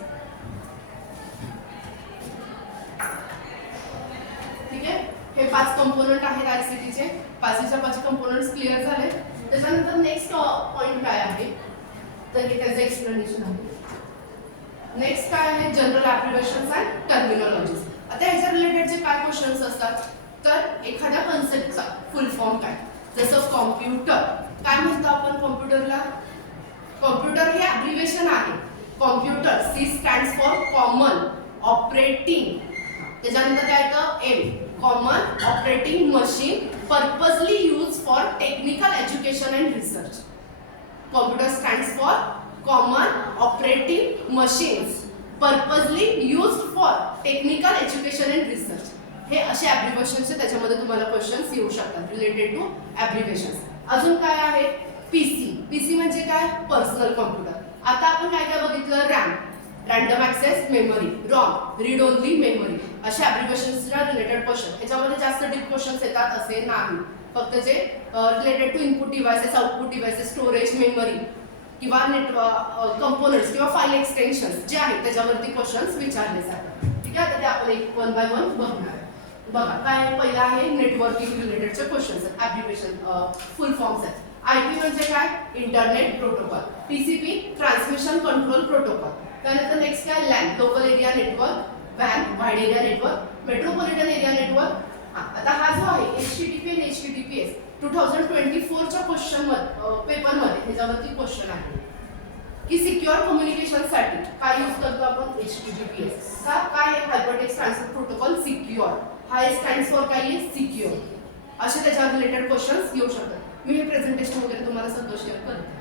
ठीक आहे, हे 5 कंपोनंट आहेत आयसीटीचे. 5च्या 5 कंपोनंट्स क्लिअर झाले. त्याच्यानंतर नेक्स्ट पॉइंट काय आहे, तर हे त्याचं एक्सप्लेनेशन आहे. नेक्स्ट काय आहे, जनरल ॲप्लिकेशन्स अँड टर्मिनॉलॉजीज. आता ह्याच्या रिलेटेडचे काय क्वेश्चन्स असतात, तर एखाद्या कन्सेप्टचा फुल फॉर्म काय, जसं कॉम्प्युटर. काय म्हणतो आपण कॉम्प्युटरला, कॉम्प्युटर हे ॲब्रिव्हिएशन आहे. Computer, C stands for common operating. त्याच्यानंतर काय येतं, M, common operating machine purposely use for technical education and research. Computer stands for common operating machines purposely used for technical education and research. हे असे ॲब्रिव्हिएशन्स त्याच्यामध्ये तुम्हाला questions येऊ शकतात related to ॲब्रिव्हिएशन्स. अजून काय आहे, पीसी. पीसी म्हणजे काय, पर्सनल कॉम्प्युटर. आता आपण काय काय बघितलं, RAM, random access memory, ROM, read only memory, अशा ॲब्रिव्हिएशन्सच्या रिलेटेड क्वेश्चन. ह्याच्यामध्ये जास्त डीप क्वेश्चन्स येतात असे नाही, फक्त जे related to input devices, output devices, storage, memory किंवा कंपोनंट्स किंवा फाईल एक्सटेन्शन्स जे आहेत त्याच्यावरती क्वेश्चन्स विचारले जातात. ठीक आहे, तर ते आपण एक 1 by 1 बघणार आहे. बघा काय, पहिला आहे नेटवर्किंग रिलेटेडचे क्वेश्चन्स, ॲप्लिकेशन फुल फॉर्म्स आहेत. आयपी म्हणजे काय, internet protocol. TCP, transmission control protocol. त्यानंतर नेक्स्ट काय, लॅन, लोकल एरिया नेटवर्क, वॅन, wide area network, metropolitan area network. आता हा जो आहे HTTP आणि HTTPS 2024च्या क्वेश्चन पेपरमध्ये ह्याच्यावरती क्वेश्चन आहे की सिक्युअर कम्युनिकेशनसाठी काय यूज करतो आपण, HTTPS. का, काय हायपरटेक्स्ट ट्रान्सफर प्रोटोकॉल सिक्युअर, हा स्टँड्स फॉर काय आहे, सिक्युअर. असे त्याच्यावर रिलेटेड क्वेश्चन्स येऊ शकतात. मी हे प्रेझेंटेशन वगैरे तुम्हाला सगळं शेअर करते,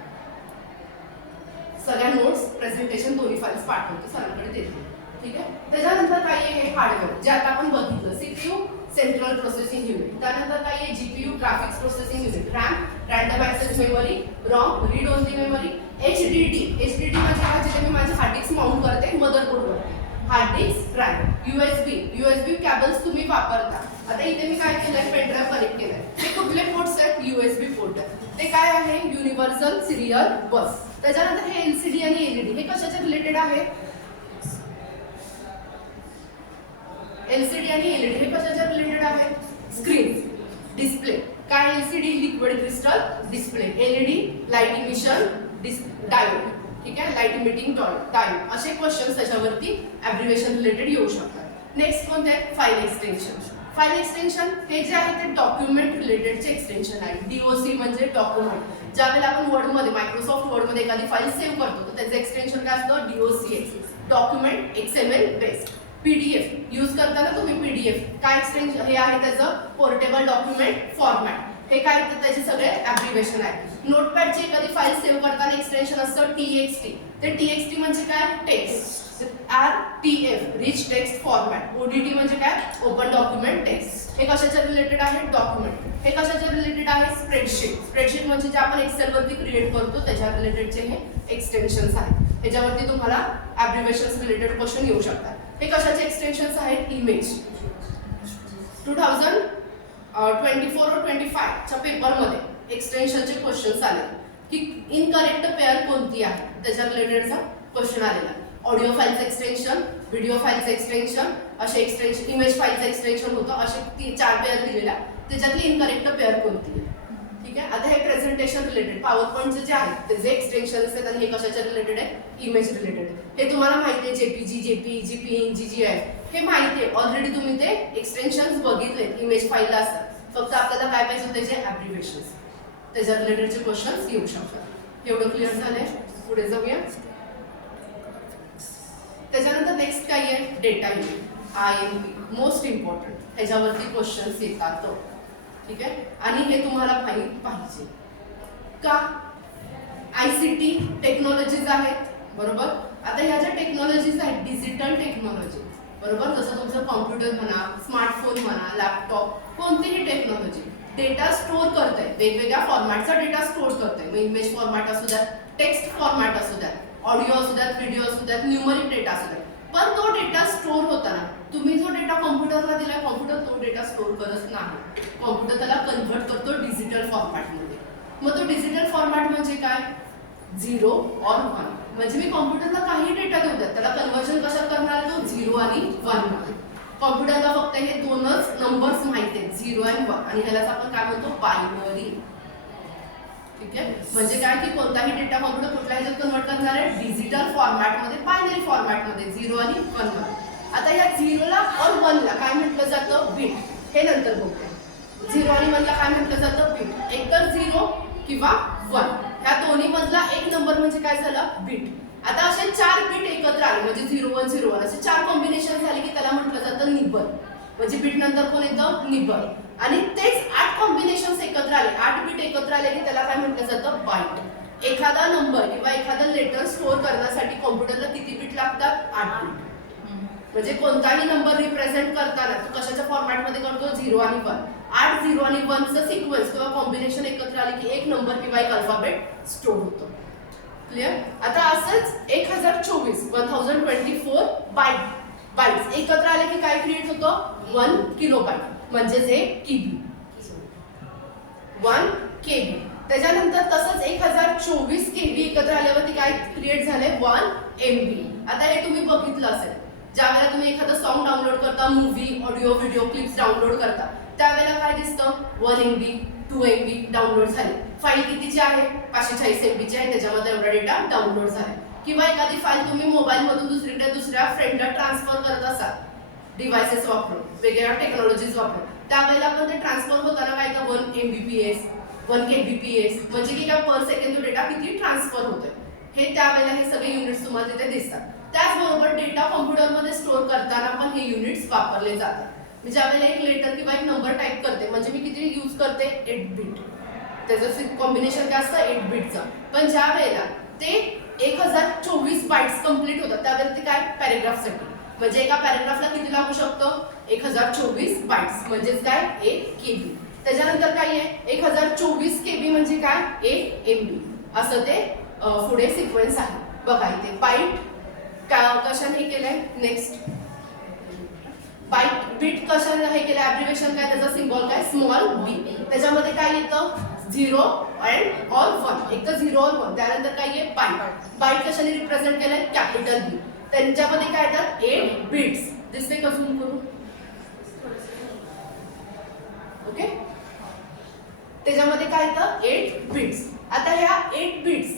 सगळ्या नोट्स, प्रेझेंटेशन दोन्ही फाईल्स पाठवते, सरांकडे देते. ठीक आहे, त्याच्यानंतर काय आहे, हे हार्डवेअर जे आता आपण बघितलं, सीपीयू, सेंट्रल प्रोसेसिंग युनिट. त्यानंतर काय आहे, GPU, graphics processing unit, RAM, random access memory, ROM, read only memory, HDD. HDD म्हणजे काय, जिथे मी माझे हार्ड डिस्क माउंट करते मदरबोर्डवर, हार्ड डिस्क ड्राईव्ह. USB कॅबल्स तुम्ही वापरता. आता इथे मी काय केलंय, पेनड्राईव्ह कनेक्ट केलंय. हे कुठले पोर्ट्स आहेत, USB पोर्ट आहेत. ते काय आहे, युनिव्हर्सल सिरियल बस. त्याच्यानंतर हे LCD आणि LED हे कशाचे रिलेटेड आहे, LCD आणि LED हे कशाच्या रिलेटेड आहे, स्क्रीन, डिस्प्ले. काय, LCD liquid crystal display, LED light emission diode. ठीक आहे, लाईट इमिटिंग डायोड. असे क्वेश्चन्स त्याच्यावरती ॲब्रिव्हिएशन रिलेटेड येऊ शकतात. नेक्स्ट कोणते आहे, फाईल एक्सटेन्शन. फाईल एक्सटेन्शन हे जे आहे ते डॉक्युमेंट रिलेटेडचे एक्सटेन्शन आहे. DOC म्हणजे डॉक्युमेंट. ज्यावेळेला आपण वर्डमध्ये, मायक्रोसॉफ्ट वर्डमध्ये एखादी फाईल सेव्ह करतो तर त्याचं एक्सटेन्शन काय असतं, DOCX, document XML based. PDF use करताना तुम्ही PDF काय एक्सटेन्शन हे आहे त्याचं, पोर्टेबल डॉक्युमेंट फॉर्मॅट. हे काय तर त्याचे सगळे ॲब्रिव्हिएशन आहे. नोटपॅडची एखादी फाईल सेव्ह करताना एक्सटेन्शन असतं TXT. ते TXT म्हणजे काय, text. RTF rich text format. ODT म्हणजे काय, ओपन डॉक्युमेंट टेक्स्ट. हे कशाच्या रिलेटेड आहे, डॉक्युमेंट. हे कशाच्या रिलेटेड आहे, स्प्रेडशीट. स्प्रेडशीट म्हणजे जे आपण एक्सेलवरती क्रिएट करतो त्याच्या रिलेटेडचे हे एक्सटेन्शन्स आहेत. ह्याच्यावरती तुम्हाला ॲब्रिव्हिएशन्स रिलेटेड क्वेश्चन येऊ शकतात. हे कशाचे एक्सटेन्शन्स आहेत, इमेज. 2024 और 25च्या पेपरमध्ये एक्सटेन्शनचे क्वेश्चन्स आले की इनकरेक्ट पेअर कोणती आहे, त्याच्या रिलेटेडचा क्वेश्चन आलेला. Audio files extension, video files extension, असे एक्सटेन्शन, इमेज फाईल्स एक्सटेन्शन होतं. असे 4 पेअर दिलेल्या, त्याच्यातली इनकरेक्ट पेअर कोणती आहे. ठीक आहे, आता हे प्रेझेंटेशन रिलेटेड पॉवर पॉईंटचे जे आहेत ते जे एक्सटेन्शन आहेत आणि हे कशाच्या रिलेटेड आहे, इमेज रिलेटेड. हे तुम्हाला माहिती आहे, JPG, JPEG, PNG जे आहे हे माहिती आहे ऑलरेडी. तुम्ही ते एक्सटेन्शन्स बघितले, इमेज फाईलला असतात. फक्त आपल्याला काय पाहिजे त्याचे ॲब्रिव्हेशन्स, त्याच्या रिलेटेडचे क्वेश्चन्स येऊ शकतात. एवढं क्लिअर झालंय? पुढे जाऊया. त्याच्यानंतर नेक्स्ट काय आहे? Data unit, INP, most important. ह्याच्यावरती क्वेश्चन्स येतात. ठीक आहे, आणि हे तुम्हाला माहीत पाहिजे का? ICT टेक्नॉलॉजीज आहेत, बरोबर. आता ह्या ज्या टेक्नॉलॉजीज आहेत, डिजिटल टेक्नॉलॉजी, बरोबर, जसं तुमचं कॉम्प्युटर म्हणा, स्मार्टफोन म्हणा, लॅपटॉप, कोणतीही टेक्नॉलॉजी डेटा स्टोअर करते, वेगवेगळ्या फॉर्मॅटचा डेटा स्टोअर करते. मग इमेज फॉर्मॅट असू द्यात, टेक्स्ट फॉर्मॅट असू द्यात, ऑडिओ असू द्यात, व्हिडिओ असू द्यात, न्यूमरिक डेटा असू द्यात. पण तो डेटा स्टोअर होताना तुम्ही जो डेटा कॉम्प्युटरला दिलाय, कॉम्प्युटर तो डेटा स्टोअर करत नाही. कॉम्प्युटर त्याला कन्व्हर्ट करतो डिजिटल फॉर्मॅटमध्ये. मग तो डिजिटल फॉर्मॅट म्हणजे काय? 0 और 1. म्हणजे मी कॉम्प्युटरला काही डेटा देऊ द्या, त्याला कन्व्हर्जन कशा करणार? तो 0 आणि 1 मध्ये. कॉम्प्युटरला फक्त हे दोनच नंबर्स माहिती आहेत, 0 आणि 1, आणि ह्यालाच आपण काय म्हणतो? बायनरी. ठीक आहे, म्हणजे काय की कोणताही डेटा कॉम्प्युटर कुठल्या ह्याच्यात कन्वर्ट करणार आहे? डिजिटल फॉर्मॅटमध्ये, बायनरी फॉर्मॅटमध्ये, 0 आणि 1 मध्ये. आता या 0 ला और 1 ला काय म्हटलं जातं? बिट. हे नंतर बघूया. 0 आणि 1 ला काय म्हटलं जातं? बिट. एकतर 0 किंवा 1, ह्या दोन्ही मधला एक नंबर म्हणजे काय झाला? बिट. आता असे 4 बिट एकत्र आले म्हणजे 0 1 0 1 असे 4 कॉम्बिनेशन झाले की त्याला म्हटलं जातं निबल. म्हणजे बिट नंतर कोण येतं? निबल. आणि तेच 8 कॉम्बिनेशन्स एकत्र आले, 8 बिट एकत्र आले की त्याला काय म्हटलं जातं? बाईट. एखादा नंबर किंवा एखादा लेटर स्टोअर करण्यासाठी कॉम्प्युटरला किती बिट लागतात? 8 बिट. म्हणजे कोणताही नंबर रिप्रेझेंट करताना तो कशाच्या फॉर्मॅटमध्ये करतो? 0 आणि 1. 8 0 आणि 1 चं सिक्वेन्स किंवा कॉम्बिनेशन एकत्र आले की एक नंबर किंवा एक अल्फाबेट स्टोअर होतो. क्लिअर? आता असंच 1024 बाईट्स एकत्र आले की काय क्रिएट होतं? 1 किलोबाईट, म्हणजेच हे KB, 1 KB. त्याच्यानंतर तसंच 1024 KB एकत्र आल्यावरती काय क्रिएट झाले? 1 MB. आता हे तुम्ही बघितलं असेल, ज्यावेळेला तुम्ही एखादं सॉन्ग डाउनलोड करता, movie, audio, video clips download करता, त्यावेळेला काय दिसतं? 1 MB, 2 MB डाउनलोड झाले. फाईल कितीची आहे? 540 MB ची आहे, त्याच्यामध्ये एवढा डेटा डाउनलोड झाला. किंवा एखादी फाईल तुम्ही मोबाईल मधून दुसऱ्या फ्रेंडला ट्रान्सफर करत असाल, डिव्हाइसेस वापरून, वेगवेगळ्या टेक्नॉलॉजीज वापरून, त्यावेळेला पण ते ट्रान्सफर होताना काय का 1 MBPS, 1 KBPS, म्हणजे की काय पर सेकंड तो डेटा किती ट्रान्सफर होतोय, हे त्यावेळेला हे सगळे युनिट्स तुम्हाला तिथे दिसतात. त्याचबरोबर डेटा कॉम्प्युटरमध्ये स्टोअर करताना पण हे युनिट्स वापरले जातात. मी ज्यावेळेला एक लेटर किंवा एक नंबर टाईप करते, म्हणजे मी किती यूज करते? 8 बिट. त्याचं कॉम्बिनेशन काय असतं? 8 बिटचं. पण ज्या वेळेला ते 1024 बाईट्स कंप्लीट होतात, त्यावेळेला ते काय? पॅरेग्राफसाठी. म्हणजे एका पॅरेग्राफला किती लागू शकतं? 1024 बाईट्स, म्हणजेच काय? 1 KB. त्याच्यानंतर काय आहे? 1024 KB म्हणजे काय? 1 MB. असं ते पुढे सिक्वेन्स आहे. बघा इथे बाईट कशाने हे केलंय? नेक्स्ट बाईट बिट कशाने हे केलं? ॲब्रिव्हिएशन काय? त्याचा सिम्बॉल काय? Small b. त्याच्यामध्ये काय येतं? 0 अँड और 1. एक तर 0 और 1. त्यानंतर काय आहे? बाईट. बाईट कशाने रिप्रेझेंट केलंय? Capital B. त्यांच्यामध्ये काय येतात? 8 बिट्स. दिसते का? झूम करू. ओके, त्याच्यामध्ये काय येतं? 8 बिट्स. आता ह्या 8 बिट्स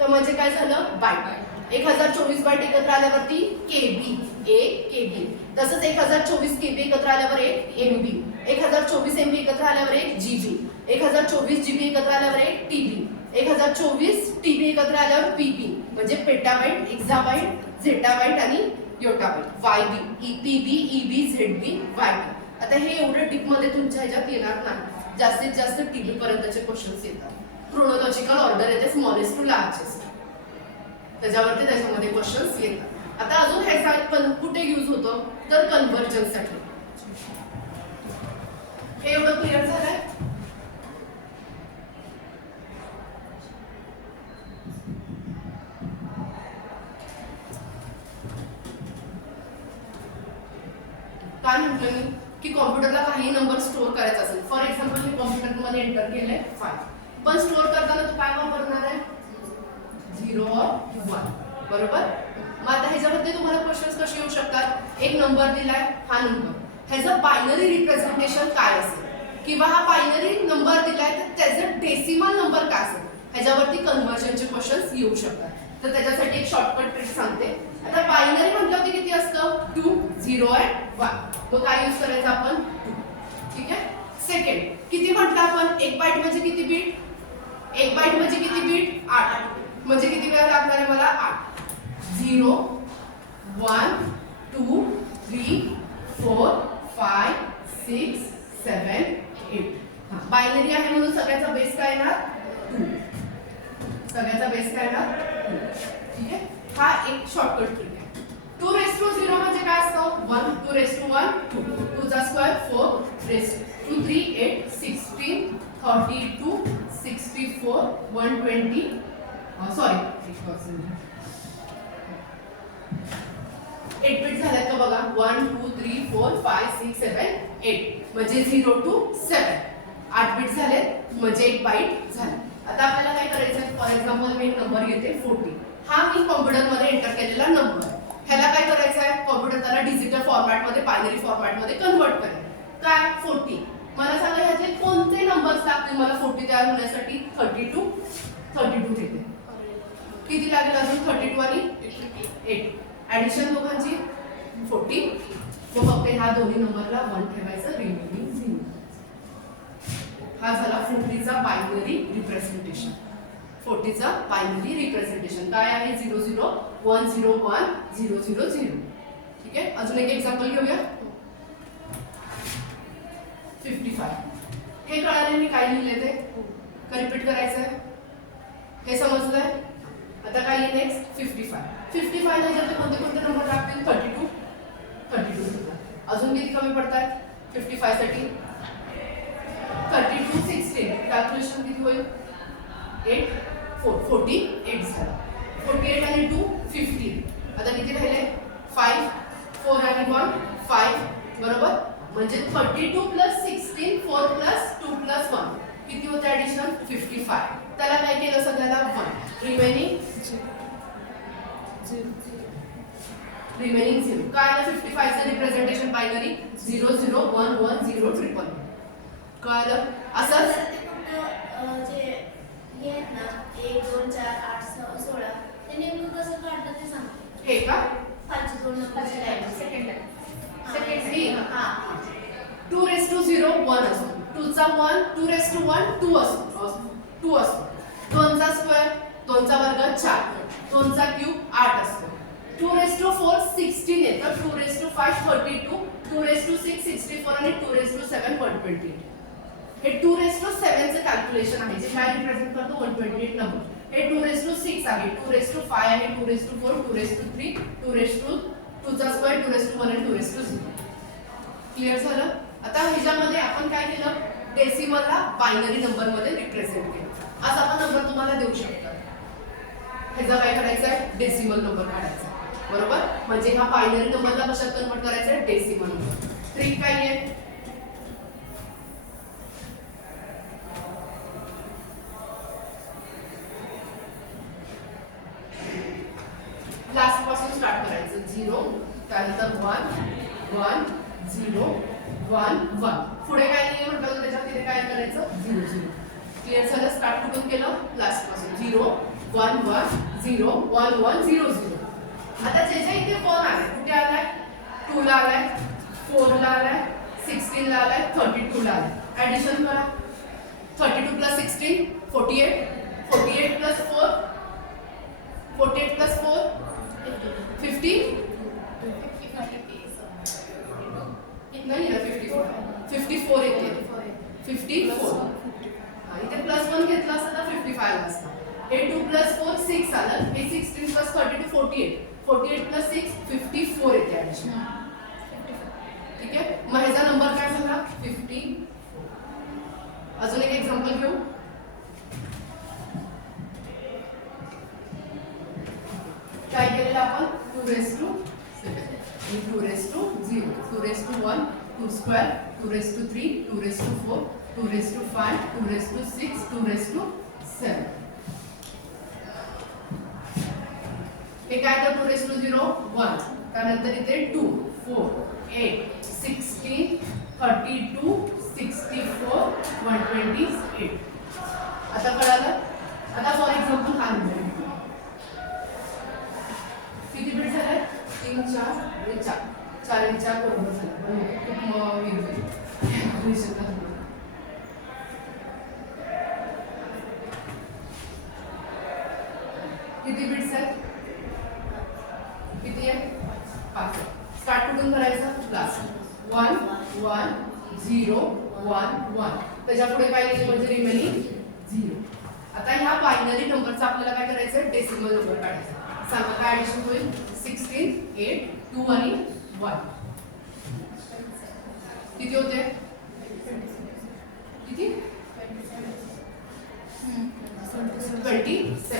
म्हणजे काय झालं? बाईट. 1024 बाईट एकत्र आल्यावरती KB, 1 KB. तसंच 1024 KB एकत्र आल्यावर 1 MB, 1024 MB एकत्र आल्यावर 1 GB, 1024 GB एकत्र आल्यावर 1 TB, 1024 TB एकत्र आल्यावर PB, म्हणजे पेटाबाईट, एक्झाबाईट, झेटाबाईट आणि योटाबाईट, YB, PB, EB, ZB, YB. आता हे एवढं डीपमध्ये तुमच्या ह्याच्यात येणार नाही. जास्तीत जास्त TB पर्यंतचे क्वेश्चन्स येतात. क्रोनॉलॉजिकल ऑर्डर येते स्मॉलेस्ट टू लार्जेस्ट, त्याच्यामध्ये क्वेश्चन्स येतात. आता अजून हे पण कुठे यूज होतं? तर कन्व्हर्जनसाठी. हे एवढं क्लिअर झालंय? काय म्हटलं मी की कॉम्प्युटरला काही नंबर स्टोअर करायचा असेल, फॉर एक्झाम्पल मी कॉम्प्युटरमध्ये एंटर केलंय 5, पण स्टोअर करताना तू काय वापरणार आहे? 0 और 1, बरोबर. मग आता ह्याच्यामध्ये तुम्हाला क्वेश्चन्स कसे येऊ शकतात? एक नंबर दिलाय, हा नंबर, ह्याचं बायनरी रिप्रेझेंटेशन काय असेल, किंवा हा बायनरी नंबर दिलाय तर त्याचं डेसिमल नंबर काय असेल, ह्याच्यावरती कन्व्हर्जनचे क्वेश्चन्स येऊ शकतात. तर त्याच्यासाठी एक शॉर्टकट ट्रिक सांगते. आता बायनरी म्हटलं किती असतं? 2 0 and 1. मग काय यूज करायचं आपण? 2. ठीक आहे. सेकंड. किती म्हटलं आपण? एक बाईट म्हणजे किती बीट? एक बाईट म्हणजे किती बीट? 8. म्हणजे किती वेळ लागणार आहे मला? 8. 0 1 2 3 4 5 6 7 8. बायनरी आहे म्हणून सगळ्याचा बेस काय येणार? 2. सगळ्याचा बेस काय येणार? 2. ठीक आहे. हा एक शॉर्टकट ट्रिक आहे. 2 रेस टू 0 म्हणजे काय असतं? 1. 2 रेस टू 1 2. 2 चा square 4 raise to 3 8 16 32 64 120 sorry 8 bit झाल्यात का बघा? 1 2 3 4 5 6 7 8 म्हणजे 0 टू 7. 8 बिट झाले म्हणजे एक बाईट झाला. आता आपल्याला काय करायचं आहे? फॉर एक्झाम्पल मी एक नंबर घेते 40. हा मी कॉम्प्युटरमध्ये एंटर केलेला नंबर. ह्याला काय करायचं आहे? कॉम्प्युटर त्याला डिजिटल फॉर्मॅटमध्ये बायनरी फॉर्मॅटमध्ये कन्वर्ट करेल. काय? 40. मला सांगा ह्यातले कोणते नंबर्स लागतील मला 40 तयार होण्यासाठी? 32 घेते. किती लागेल अजून? 32 आणि 8. ऍडिशन दोघांची 40. मग फक्त ह्या दोन्ही नंबरला 1 ठेवायचं, रिमेनिंग 0. हा झाला 40 चा बायनरी रिप्रेझेंटेशन. 40 चा बायनरी रिप्रेझेंटेशन काय आहे? 0 0 1 0 1 0 0 0. ठीक आहे. अजून एक एक्झाम्पल घेऊया. 55. हे कळाले मी काय लिहिले ते? का रिपीट करायचं आहे? हे समजलंय? आता काय येईल नेक्स्ट? 55. 55 ला जर कोणते कोणते नंबर लागतील? 32. अजून किती कमी पडतात 55 साठी? 32 16. कॅल्क्युलेशन किती होईल? 8 4 48 झाला. 48 आणि 2 15. आता किती राहिले? 5 4 आणि 1 5. बरोबर. म्हणजे 32 प्लस 16 4 प्लस 2 प्लस 1 किती होते ऍडिशन? 55. त्याला काय केलं सगळ्याला? 1. रिमेनिंग 0. काय आलं? 55 चं रिप्रेझेंटेशन बायनरी 0 0 1 1 0 ट्रिपल. कळलं? असंच जे हे आहेत ना 1 2 4 8 6 16 ते नेमकं कसं काढतात ते सांगते. हे का? पाचशे दोन नंबरचे टाइम सेकंड हा 2 रेस टू 0 1 असतो. 2 चा 1 2 रेस टू 1 2 असतो. 2 असतो. 2 चा स्क्वेअर 2 चा वर्ग 4. 2 चा क्यूब 8 असतो. 2 रेस टू 4 16 येतं. 2 रेस टू 5 32. 2 रेस टू 6 64 आणि 2 रेस टू 7 128. हे 2 रेस टू 7 चे कॅल्क्युलेशन आहे जे काय रिप्रेझेंट करतो 128 नंबर. हे 2 रेस टू 6 आहे. 2 रेस टू 5 आहे. 2 raise to 4 2 raise to 3 2 raise to 2 चा स्क्वेअर 2 रेस टू 1 आणि 2 रेस टू 0. क्लिअर झालं? आता ह्याच्यामध्ये आपण काय केलं? डेसिमलला बायनरी नंबर मध्ये रिप्रेझेंट केलं. आज आपण नंबर तुम्हाला देऊ शकतो. ह्याचा काय करायचं आहे? डेसिमल नंबर काढायचा. बरोबर. म्हणजे हा बायनरी नंबरला कशात कन्वर्ट करायचा आहे? Decimal number. ट्रिक काय आहे? लास्ट पासून स्टार्ट करायचं. 0 त्यानंतर 1 1 0 1 1. पुढे काय नाही म्हटलं त्याच्यात तिथे काय करायचं? 0 0. क्लिअर झालं? स्टार्ट कुठून केलं? लास्ट पासून. 0 1 1 0 1 1 0 0. आता जे जे इथे 1 आले कुठे आलाय? 2 ला आलाय, 4 ला आलाय, 16 ला आलाय, 32 ला आलाय. ऍडिशन करा. 32 प्लस 16 48. 48 plus 4 48 plus 4 50. नाही ना 54 येते. 54. इथे प्लस 1 घेतला असता तर 55 आला असता. हे 2 प्लस 4 6 आलं. हे 16 प्लस 32 48. 48 प्लस 6 54 येते ऍडिशन. ठीक आहे. मग ह्याचा नंबर काय झाला? 50. अजून एक एक्झाम्पल घेऊ. काय केलेलं आपण? 2 raise to 7 2 raise to 0 2 raise to 1 2 square 2 raise to 3 2 raise to 4 2 raise to 5 2 raise to 6 2 raise to 7. हे काय तर 2 रेस टू 0 1. त्यानंतर इथे 2 4 8 16 32 64 128. आता कळालं? आता फॉर एक्झाम्पल हा नंबर किती बिट झाले? 3 4 आणि 4 4 आणि 4 बरोबर झालं. खूप 1 1 0 1 1. त्याच्या पुढे काय येईल म्हणजे रिमेनिंग 0. आता ह्या बायनरी नंबरचा आपल्याला काय करायचं डेसिमल नंबर काढायचा. सांगा काय ऍडिशन होईल 16 8 2 आणि 1 किती होते किती 27.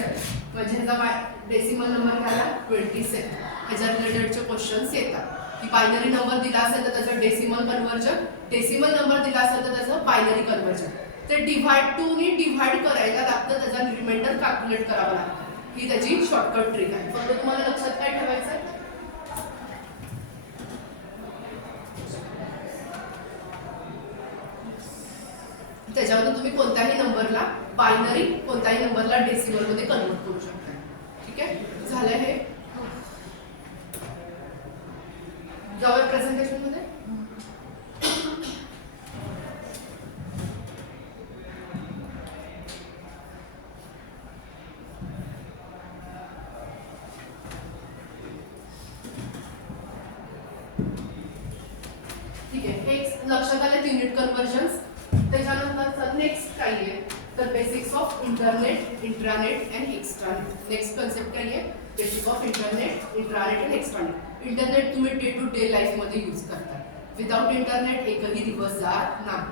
म्हणजे ह्याचा डेसिमल नंबर काय 27. ह्याच्या रिलेटेडचे क्वेश्चन्स येतात की बायनरी नंबर दिला असेल तर त्याचं डेसिमल कन्व्हर्जन, डेसिमल नंबर दिला असेल तर त्याचं बायनरी कन्व्हर्जन. ते डिव्हाइड 2 ने डिव्हाइड करायला लागतं, त्याचा रिमाइंडर कॅल्क्युलेट करावा लागतं. ही त्याची शॉर्टकट ट्रिक आहे. फक्त तुम्हाला लक्षात काय ठेवायचं आहे त्याच्यामध्ये तुम्ही कोणत्याही नंबरला बायनरी कोणत्याही नंबरला डेसिमल मध्ये कन्वर्ट करू शकता. ठीक आहे झालं हे जाऊया प्रेझेंटेशन मध्ये. ठीक आहे हे लक्षात आले युनिट कन्व्हर्जन्स. त्याच्यानंतर नेक्स्ट काय आहे तर basics of internet intranet and extranet. Next concept काय आहे basic of internet intranet and extranet. Internet तुम्ही डे टू डे लाईफ मध्ये यूज करता. विदाउट इंटरनेट एकही दिवस जात नाही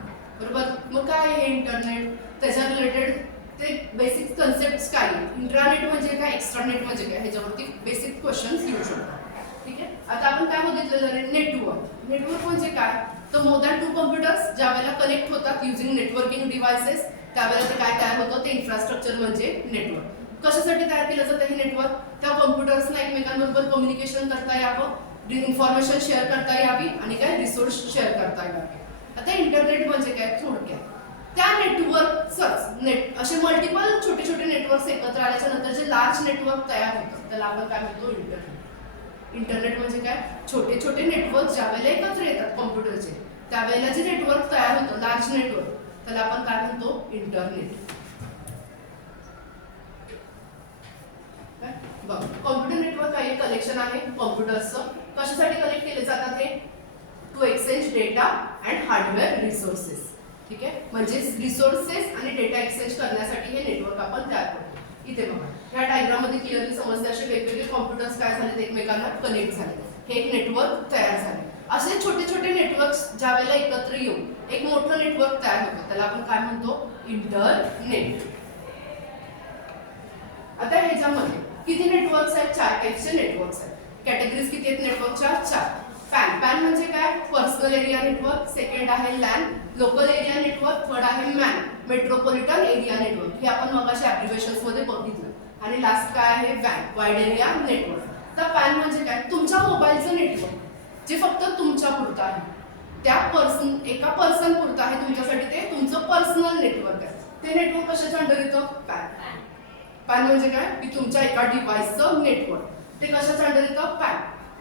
बरोबर. मग काय आहे इंटरनेट त्याच्या रिलेटेड ते बेसिक कन्सेप्ट काय आहे. इंट्रानेट म्हणजे काय एक्स्ट्रानेट म्हणजे काय ह्याच्यावरती बेसिक क्वेश्चन्स येऊ शकतात. ठीक आहे आता आपण काय बघितलेलं आहे नेटवर्क. नेटवर्क म्हणजे काय तर मोर दॅन 2 कॉम्प्युटर्स ज्या वेळेला कनेक्ट होतात युजिंग नेटवर्किंग डिव्हायसेस त्यावेळेला ते काय तयार होतं ते इन्फ्रास्ट्रक्चर म्हणजे नेटवर्क. कशासाठी तयार केलं जातं हे नेटवर्क त्या कॉम्प्युटर्सना एकमेकांबरोबर कम्युनिकेशन करता यावं, इन्फॉर्मेशन शेअर करता यावी आणि काय रिसोर्स शेअर करता यावे. आता इंटरनेट म्हणजे काय थोडक्यात त्या नेटवर्कच नेट असे मल्टिपल छोटे छोटे नेटवर्क्स एकत्र आल्याच्या नंतर जे लार्ज नेटवर्क तयार होतं त्याला आपण काय म्हणतो इंटरनेट. इंटरनेट म्हणजे काय छोटे छोटे नेटवर्क ज्या वेळेला एकत्र येतात कॉम्प्युटरचे त्यावेळेला जे नेटवर्क तयार होतं लार्ज नेटवर्क त्याला आपण काय म्हणतो इंटरनेट. बघ कॉम्प्युटर नेटवर्क काही कलेक्शन आहे कॉम्प्युटर्सचं. कशासाठी कनेक्ट केले जातात हे to exchange data and hardware resources. ठीक आहे म्हणजे रिसोर्सेस आणि डेटा एक्सचेंज करण्यासाठी हे नेटवर्क आपण तयार करतो. इथे बघा ह्या डायग्राम मध्ये क्लिअरली समजते असे वेगवेगळे कॉम्प्युटर्स काय झाले एकमेकांना कनेक्ट झाले हे एक नेटवर्क तयार झाले. असे छोटे छोटे नेटवर्क्स ज्या वेळेला एकत्र येऊन एक मोठं नेटवर्क तयार होतं त्याला आपण काय म्हणतो इंटरनेट. आता ह्याच्यामध्ये किती नेटवर्क्स आहेत 4 टाइप्सचे नेटवर्क्स आहेत. कॅटेगरीज किती आहेत नेटवर्कच्या 4. पॅन पॅन म्हणजे काय पर्सनल एरिया नेटवर्क. सेकंड आहे LAN local area network. Third आहे मॅन मेट्रोपॉलिटन एरिया नेटवर्क. हे आपण मगाशी ॲप्लिकेशन्स मध्ये बघितलं. आणि लास्ट काय आहे वॅन वाईड एरिया नेटवर्क. तर पॅन म्हणजे काय तुमच्या मोबाईलचं नेटवर्क जे फक्त तुमच्या पुरतं आहे त्या एका पर्सन पुरतं आहे तुमच्यासाठी ते तुमचं पर्सनल नेटवर्क आहे. ते नेटवर्क कशाच्या अंडर येतं पॅन. पॅन म्हणजे काय की तुमच्या एका डिव्हाइसचं नेटवर्क ते कशाच्या अंडर येतं पॅन.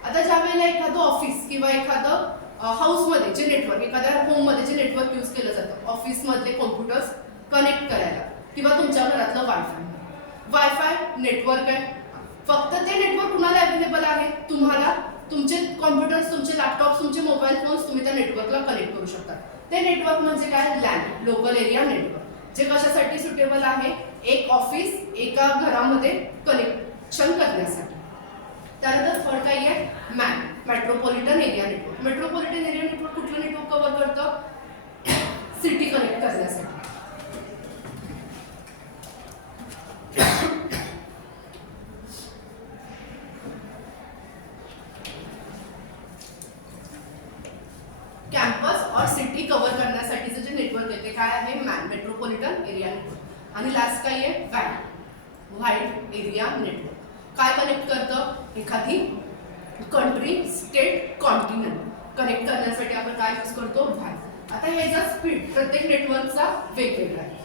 आता ज्या वेळेला एखादं ऑफिस किंवा एखादं हाऊसमध्ये जे नेटवर्क एखाद्या होममध्ये जे नेटवर्क यूज केलं जातं ऑफिसमधले कॉम्प्युटर्स कनेक्ट करायला किंवा तुमच्या घरातलं वायफाय नेटवर्क आहे. फक्त ते नेटवर्क कुणाला अवेलेबल आहे तुम्हाला. तुमचे कॉम्प्युटर्स तुमचे लॅपटॉप तुमचे मोबाईल फोन्स तुम्ही त्या नेटवर्कला कनेक्ट करू शकता. ते नेटवर्क म्हणजे काय लॅन लोकल एरिया नेटवर्क जे कशासाठी सुटेबल आहे एक ऑफिस एका घरामध्ये कनेक्शन करण्यासाठी. त्यानंतर थर्ड काय आहे man metropolitan area network. Metropolitan area network कुठलं नेटवर्क कव्हर करतं सिटी कनेक्ट करण्यासाठी. कॅम्पस और सिटी कव्हर करण्यासाठीचं जे नेटवर्क आहे ते काय आहे मॅन मेट्रोपॉलिटन एरिया नेटवर्क. आणि लास्ट काय आहे वॅन वाईड एरिया नेटवर्क. काय कनेक्ट करतं एखादी कंट्री स्टेट कॉन्टिनेंट कनेक्ट करण्यासाठी आपण काय यूज करतो वॅन. आता ह्याचा स्पीड प्रत्येक नेटवर्कचा वेगवेगळा आहे.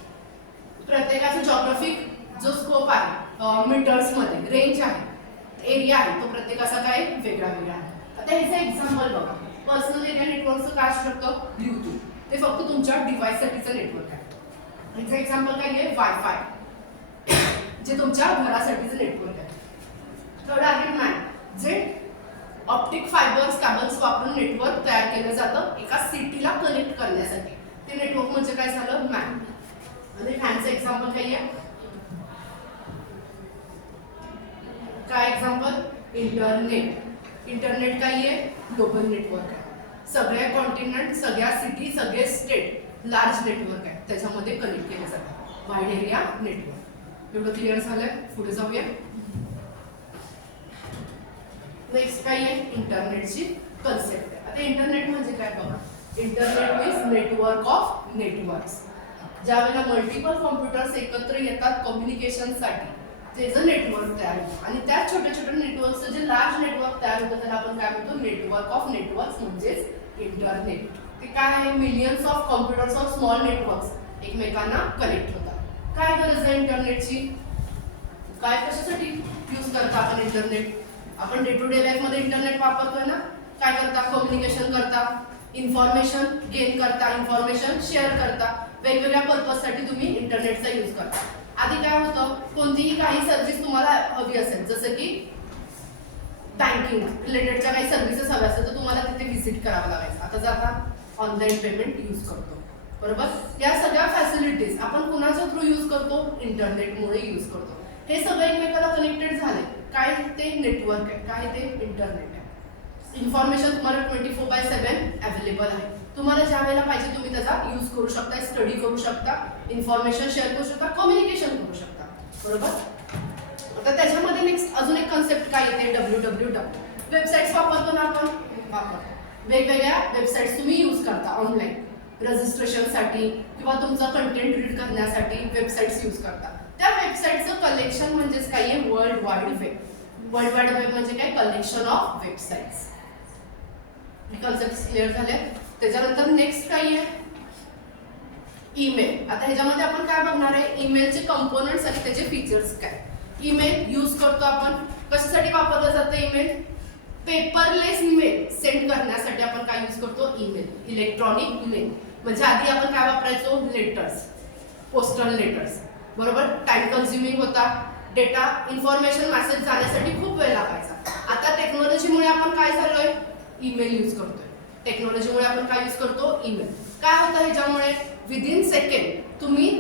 प्रत्येकाचा जॉग्राफिक जो स्कोप आहे मीटर्समध्ये रेंज आहे एरिया आहे तो प्रत्येकाचा काय वेगळा वेगळा आहे. आता ह्याचं एक्झाम्पल बघा पर्सनल एरिया नेटवर्कचं काय असू शकतं ब्लूटूथ. ते फक्त तुमच्या डिव्हाइससाठीचं नेटवर्क आहे. ह्याचं एक्झाम्पल काय आहे वायफाय जे तुमच्या घरासाठीचं नेटवर्क आहे. थर्ड आहे मॅन जे ऑप्टिक फायबर्स कॅबल्स वापरून नेटवर्क तयार केलं जातं एका सिटीला कनेक्ट करण्यासाठी. ते नेटवर्क म्हणजे काय झालं? मॅन. आणि फॅनचं एक्झाम्पल काय आहे? काय एक्झाम्पल? इंटरनेट. इंटरनेट काय आहे? ग्लोबल नेटवर्क आहे. सगळ्या कॉन्टिनेंट, सगळ्या सिटी, सगळे स्टेट लार्ज नेटवर्क आहे, त्याच्यामध्ये कनेक्ट केले जातात. Wide area network. एवढं क्लिअर झालंय? पुढे जाऊया. नेक्स्ट काय आहे? इंटरनेटची कन्सेप्ट आहे. आता इंटरनेट म्हणजे काय बघा. Internet means network of networks. ज्यावेळेला मल्टिपल कॉम्प्युटर्स एकत्र येतात कम्युनिकेशनसाठी, ते जर नेटवर्क तयार होतं. आणि त्या छोट्या छोट्या नेटवर्कचं जे लार्ज नेटवर्क तयार होतं त्याला आपण काय म्हणतो? नेटवर्क ऑफ नेटवर्क्स म्हणजेच इंटरनेट. ते काय आहे? Millions of computers of small networks एकमेकांना कनेक्ट होतात. काय गरज आहे इंटरनेटची? काय कशासाठी यूज करता आपण इंटरनेट? आपण डे टू डे लाईफ मध्ये इंटरनेट वापरतोय ना. काय करता? कम्युनिकेशन करता, इन्फॉर्मेशन गेन करता, इन्फॉर्मेशन शेअर करता. वेगवेगळ्या पर्पजसाठी तुम्ही इंटरनेटचा यूज करता. आधी काय होतं? कोणतीही काही सर्व्हिस तुम्हाला हवी असेल, जसं की बँकिंग रिलेटेडच्या काही सर्व्हिसेस हव्या असेल तर तुम्हाला तिथे व्हिजिट करावं लागायचं. आता जर आपण ऑनलाईन पेमेंट यूज करतो, बरोबर. या सगळ्या फॅसिलिटीज आपण कुणाच्या थ्रू यूज करतो? इंटरनेटमुळे यूज करतो. हे सगळे एकमेकांना कनेक्टेड झाले. काय ते? नेटवर्क आहे. काय ते? इंटरनेट आहे. इन्फॉर्मेशन तुम्हाला 24/7 अवेलेबल आहे. तुम्हाला ज्या वेळेला पाहिजे तुम्ही त्याचा यूज करू शकता, स्टडी करू शकता, इन्फॉर्मेशन शेअर करू शकता, कम्युनिकेशन करू शकता, बरोबर. आता त्याच्यामध्ये नेक्स्ट अजून एक कन्सेप्ट काय येते? WWW. वेबसाईट्स वापरतो ना आपण? वापरतो. वेगवेगळ्या वेबसाईट्स तुम्ही यूज करता ऑनलाईन रजिस्ट्रेशनसाठी किंवा तुमचा कंटेंट रीड करण्यासाठी वेबसाईट्स यूज करता. त्या वेबसाईटचं कलेक्शन म्हणजेच काय आहे? World wide web. World wide web म्हणजे काय? Collection of websites. Concept clear झाले. त्याच्यानंतर नेक्स्ट काय आहे? ईमेल. आता ह्याच्यामध्ये आपण काय बघणार आहे? ईमेलचे कंपोनंट्स आणि त्याचे फीचर्स काय. ईमेल यूज करतो आपण. कशासाठी वापरलं जातं ईमेल? पेपरलेस मेल सेंड करण्यासाठी आपण काय यूज करतो? ईमेल. Electronic mail. म्हणजे आधी आपण काय वापरायचो? लेटर्स, पोस्टल लेटर्स, बरोबर. टाइम कन्झ्युमिंग होता. डेटा, इन्फॉर्मेशन, मेसेज जाण्यासाठी खूप वेळ लागायचा. आता टेक्नॉलॉजीमुळे आपण काय झालोय? ईमेल यूज करतोय. टेक्नॉलॉजीमुळे आपण काय यूज करतो? ईमेल. काय होतं ह्याच्यामुळे? विदिन सेकंड तुम्ही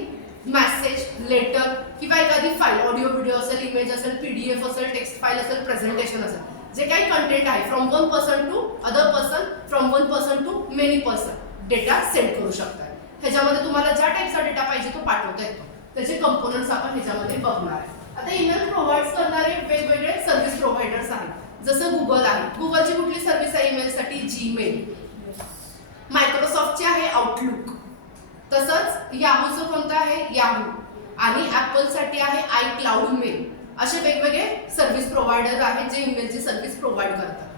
मेसेज, लेटर किंवा एखादी फाईल, ऑडिओ व्हिडिओ असेल, इमेज असेल, PDF असेल, टेक्स्ट फाईल असेल, प्रेझेंटेशन असेल, जे काही कंटेंट आहे from one person to other person, from one person to many person data send करू शकता. ह्याच्यामध्ये तुम्हाला ज्या टाईपचा डेटा पाहिजे तो पाठवता येतो. त्याचे कंपोनंट्स आपण ह्याच्यामध्ये बघणार आहे. आता ईमेल प्रोव्हाइड करणारे वेगवेगळे सर्व्हिस प्रोव्हायडर्स आहेत. जसं गुगल आहे. गुगलची कुठली सर्व्हिस आहे ईमेलसाठी? जीमेल. मायक्रोसॉफ्टची आहे आउटलुक. तसंच याहूचं कोणतं आहे? याहू. आणि ऍपलसाठी आहे iCloud मेल. असे वेगवेगळे सर्व्हिस प्रोव्हायडर आहेत जे ईमेलची सर्व्हिस प्रोव्हाइड करतात.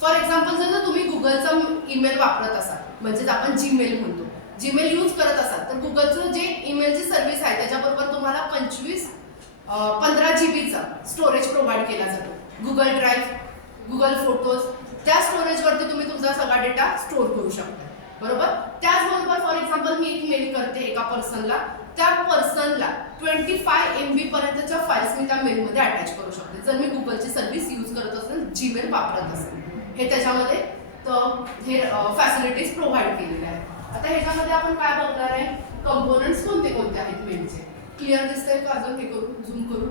फॉर एक्झाम्पल जर तुम्ही गुगलचा ईमेल वापरत असाल, म्हणजेच आपण जीमेल म्हणतो, जीमेल यूज करत असाल तर गुगलचं जे ईमेलची सर्व्हिस आहे त्याच्याबरोबर तुम्हाला 15 GB स्टोरेज प्रोव्हाइड केला जातो. गुगल ड्राईव्ह, गुगल फोटोज, त्या स्टोरेजवरती तुम्ही तुमचा सगळा डेटा स्टोअर करू शकता, बरोबर. त्याचबरोबर फॉर एक्झाम्पल मी एक मेल करते एका पर्सनला, त्या पर्सनला 25 MB पर्यंतच्या फाईल्स मी त्या मेलमध्ये अटॅच करू शकते जर मी गुगलची सर्व्हिस यूज करत असेल, जीमेल वापरत असेल. हे त्याच्यामध्ये हे फॅसिलिटीज प्रोव्हाइड केलेल्या आहेत. आता ह्याच्यामध्ये आपण काय बघणार आहे? कंपोनंट्स कोणते कोणते आहेत मेलचे. क्लिअर दिसतंय का? अजून हे करू, झूम करू.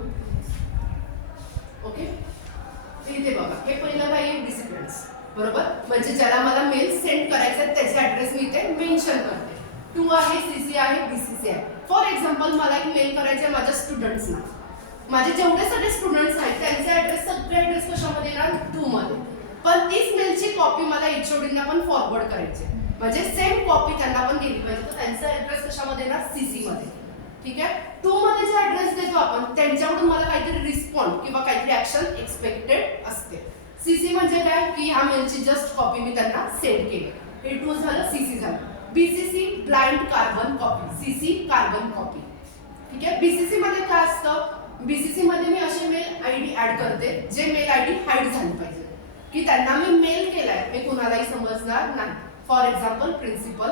ओके, इथे बघा. हे पहिलं काय आहे? रिसिपियंट्स, बरोबर. म्हणजे ज्याला मला मेल सेंड करायचा आहे त्याचे ऍड्रेस मी इथे मेन्शन करते. 2 आहे, CC आहे, BCC आहे. फॉर एक्झाम्पल मला एक मेल करायचे आहे माझ्या स्टुडंट्सना. माझे जेवढे सगळे स्टुडंट्स आहेत त्यांचे ऍड्रेस, सगळे ऍड्रेस कशामध्ये येणार? 2 मध्ये. पण तीच मेलची कॉपी मला HODना पण फॉरवर्ड करायची, म्हणजे सेम कॉपी त्यांना पण गेली पाहिजे. तर त्यांचा ऍड्रेस कशामध्ये येणार? CC मध्ये. ठीक आहे. 2 मध्ये जे ऍड्रेस देतो आपण त्यांच्याकडून मला काहीतरी रिस्पॉन्ड किंवा काहीतरी ऍक्शन एक्सपेक्टेड असते. CC म्हणजे काय? की ह्या मेलची जस्ट कॉपी मी त्यांना सेंड केली. हे 2 झालं, CC झालं. BCC blind carbon copy, CC carbon copy. ठीक आहे. BCC मध्ये काय असतं? BCC मध्ये मी असे मेल ID ऍड करते जे मेल ID हाईड झाली पाहिजे, की त्यांना मी मेल केलाय हे कुणालाही समजणार नाही. For example principal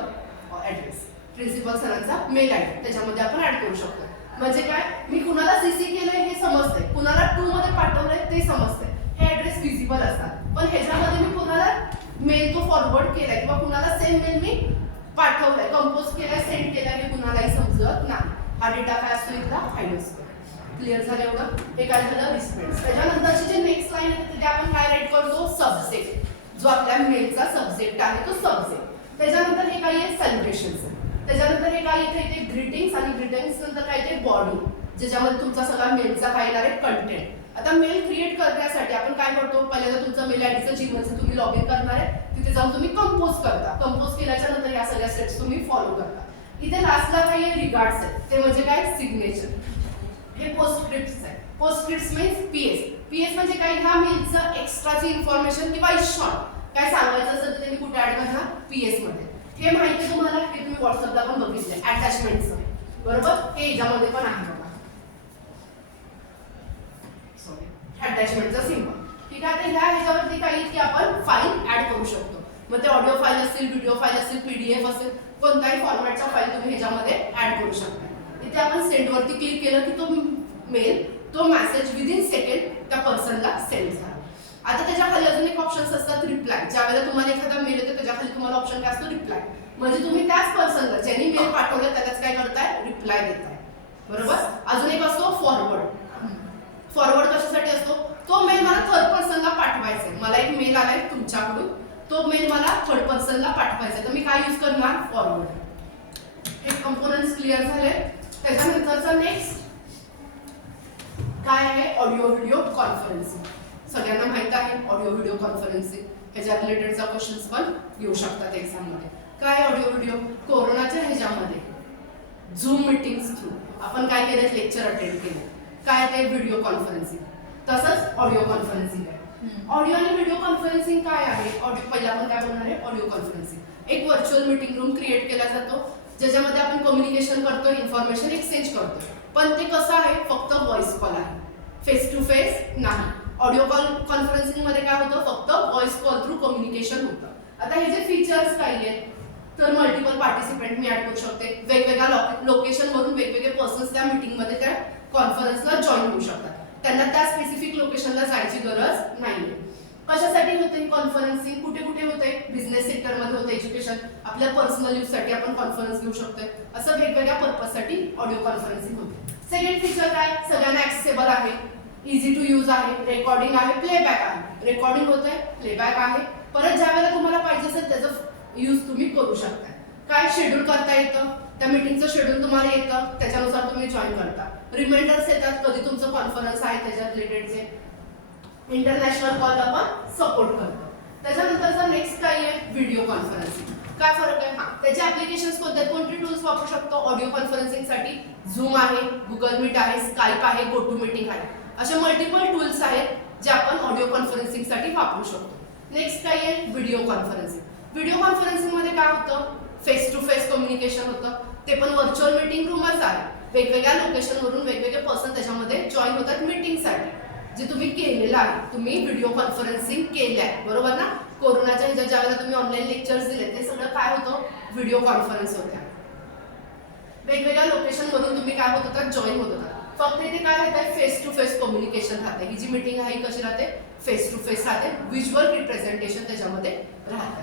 address, principal सरांचा मेल ID त्याच्यामध्ये आपण ऍड करू शकतो. म्हणजे काय? मी कुणाला CC केलंय हे समजतंय, कुणाला 2 मध्ये पाठवलंय ते समजतंय. हे ऍड्रेस विजिबल असतात. पण ह्याच्यामध्ये मी कुणाला मेल तो फॉरवर्ड केलाय किंवा कुणाला सेम मेल मी पाठवलाय, कंपोज केलाय, सेंड केलाय हे कुणालाही समजत नाही. हा डेटा काय असतो इथला फाईल असतो. क्लिअर झालं एवढं? हे काय झालं रिस्पेक्ट. त्याच्यानंतरची जे नेक्स्ट लाईन आहे तिथे आपण काय राईट करतो सब्जेक्ट, जो आपल्या मेलचा सब्जेक्ट आहे तो सब्जेक्ट. त्याच्यानंतर हे काही आहे सेलिब्रेशन्स, त्याच्यानंतर हे काय इथे ग्रीटिंग्स आणि ग्रीटिंग्स नंतर काय ते बॉडी, ज्याच्यामध्ये तुमचा सगळा मेलचा काय येणार आहे कंटेंट. आता मेल क्रिएट करण्यासाठी आपण काय करतो, पहिल्यांदा तुमचा मेल आयडीचं जीमेलचं तुम्ही लॉग इन करणार आहे, तिथे जाऊन तुम्ही कंपोज करता. कंपोज केल्याच्या नंतर या सगळ्या स्टेप्स तुम्ही फॉलो करता. इथे लास्टला काही रिगार्ड्स आहेत, ते म्हणजे काय सिग्नेचर. हे पोस्टस्क्रिप्ट्स आहे. पोस्टस्क्रिप्ट्स मीन्स पीएस. पीएस म्हणजे काय, ह्या मेलचं एक्स्ट्राची इन्फॉर्मेशन किंवा शॉर्ट काय सांगायचं असेल तर ते मी कुठे ऍड करणार पीएस मध्ये. हे माहिती तुम्हाला हे तुम्ही व्हॉट्सअपला पण बघितलंय अटॅचमेंटचं, बरोबर. हे याच्यामध्ये पण आहे बघा, सॉरी अटॅचमेंटचा सिम्बॉल. ठीक आहे. तर ह्या ह्याच्यावरती काही की आपण फाईल ऍड करू शकतो. मग ते ऑडिओ फाईल असतील, व्हिडिओ फाईल असतील, पीडीएफ असेल, कोणत्याही फॉर्मॅटच्या फाईल तुम्ही ह्याच्यामध्ये ऍड करू शकता. इथे आपण सेंड वरती क्लिक केलं की तो मेल, तो मेसेज विदिन सेकंड त्या पर्सनला सेंड झाला. आता त्याच्या खाली अजून एक ऑप्शन्स असतात रिप्लाय. ज्यावेळेला तुम्हाला एखादा मेल येतो त्याच्या खाली तुम्हाला ऑप्शन काय असतो रिप्लाय. म्हणजे तुम्ही त्याच पर्सनला ज्यांनी मेल पाठवलं त्यालाच काय करताय रिप्लाय देताय, बरोबर. अजून एक असतो फॉरवर्ड. फॉरवर्ड कशासाठी असतो, तो मेल मला थर्ड पर्सनला पाठवायचा आहे. मला एक मेल आलाय तुमच्याकडून, तो मेल मला थर्ड पर्सनला पाठवायचा आहे, तर मी काय यूज करणार फॉरवर्ड. हे कंपोनंट्स क्लिअर झाले. त्याच्यानंतरचा नेक्स्ट काय आहे ऑडिओ व्हिडिओ कॉन्फरन्सिंग. सगळ्यांना माहित आहे ऑडिओ व्हिडिओ कॉन्फरन्सिंग, ह्याच्या रिलेटेडचा क्वेश्चन्स पण येऊ शकतात एक्झाममध्ये. काय ऑडिओ व्हिडिओ, कोरोनाच्या ह्याच्यामध्ये झूम मीटिंग्स थ्रू आपण काय केलं लेक्चर अटेंड केले, काय ते व्हिडिओ कॉन्फरन्सिंग. तसंच ऑडिओ कॉन्फरन्सिंग आहे. ऑडिओ आणि व्हिडिओ कॉन्फरन्सिंग काय आहे, ऑडिओ पहिला आपण काय बोलणार आहे ऑडिओ कॉन्फरन्सिंग. एक व्हर्च्युअल मीटिंग रूम क्रिएट केला जातो ज्याच्यामध्ये आपण कम्युनिकेशन करतो, इन्फॉर्मेशन एक्सचेंज करतो. पण ते कसं आहे फक्त व्हॉइस कॉल आहे, फेस टू फेस नाही. ऑडिओ कॉन्फरन्सिंग मध्ये काय होतं फक्त व्हॉइस कॉल थ्रू कम्युनिकेशन होतं. आता हे जे फीचर्स काही आहेत तर मल्टिपल पार्टिसिपेंट मी ऍड करू शकते. वेगवेगळ्या लोकेशनवरून वेगवेगळे पर्सन्स त्या मीटिंगमध्ये त्या कॉन्फरन्सला जॉईन होऊ शकतात. त्यांना त्या स्पेसिफिक लोकेशनला जायची गरज नाहीये. कशासाठी होते कॉन्फरन्सिंग, कुठे कुठे होते, बिझनेस सेक्टरमध्ये होते, एज्युकेशन, आपल्या पर्सनल यूजसाठी आपण कॉन्फरन्स घेऊ शकतोय. असं वेगवेगळ्या पर्पजसाठी ऑडिओ कॉन्फरन्सिंग होते. सेकंड फीचर काय, सगळ्यांना ऍक्सेसेबल आहे, इझी टू यूज आहे, रेकॉर्डिंग आहे, प्लेबॅक आहे. रेकॉर्डिंग होतंय, प्लेबॅक आहे. परत ज्या वेळेला तुम्हाला पाहिजे असेल त्याचं यूज तुम्ही करू शकता. काय शेड्यूल करता येतं, त्या मीटिंगचं शेड्यूल तुम्हाला येतं, त्याच्यानुसार तुम्ही जॉईन करता. रिमाइंडर्स येतात कधी तुमचं कॉन्फरन्स आहे त्याच्या रिलेटेडचे. इंटरनॅशनल कॉल आपण सपोर्ट करतो. त्याच्यानंतरचा नेक्स्ट काय आहे व्हिडिओ कॉन्फरन्सिंग. काय फरक आहे, त्याचे ऍप्लिकेशन्स कोणते आहेत, कोणते टूल्स वापरू शकतो ऑडिओ कॉन्फरन्सिंगसाठी. झूम आहे, गुगल मीट आहे, स्काईप आहे, गो टू मीटिंग आहे. असे मल्टिपल टूल्स आहेत जे आपण ऑडिओ कॉन्फरन्सिंगसाठी वापरू शकतो. नेक्स्ट काय आहे व्हिडिओ कॉन्फरन्सिंग. व्हिडिओ कॉन्फरन्सिंग मध्ये काय होतं फेस टू फेस कम्युनिकेशन होतं, ते पण व्हर्च्युअल मीटिंग रूमच आहे. वेगवेगळ्या लोकेशनवरून वेगवेगळे पर्सन त्याच्यामध्ये जॉईन होतात मीटिंगसाठी. जे तुम्ही केलेलं आहे, तुम्ही व्हिडिओ कॉन्फरन्सिंग केलंय बरोबर ना. कोरोनाच्या ह्याच्या ज्यावेळेला तुम्ही ऑनलाईन लेक्चर्स दिले ते सगळं काय होतं व्हिडिओ कॉन्फरन्स होत्या. वेगवेगळ्या लोकेशनवरून तुम्ही काय होत होतात जॉईन होत होतात. फक्त इथे काय राहतंय फेस टू फेस कम्युनिकेशन राहते. ही जी मीटिंग आहे कशी राहते फेस टू फेस राहते, व्हिज्युअल रिप्रेझेंटेशन त्याच्यामध्ये राहतं.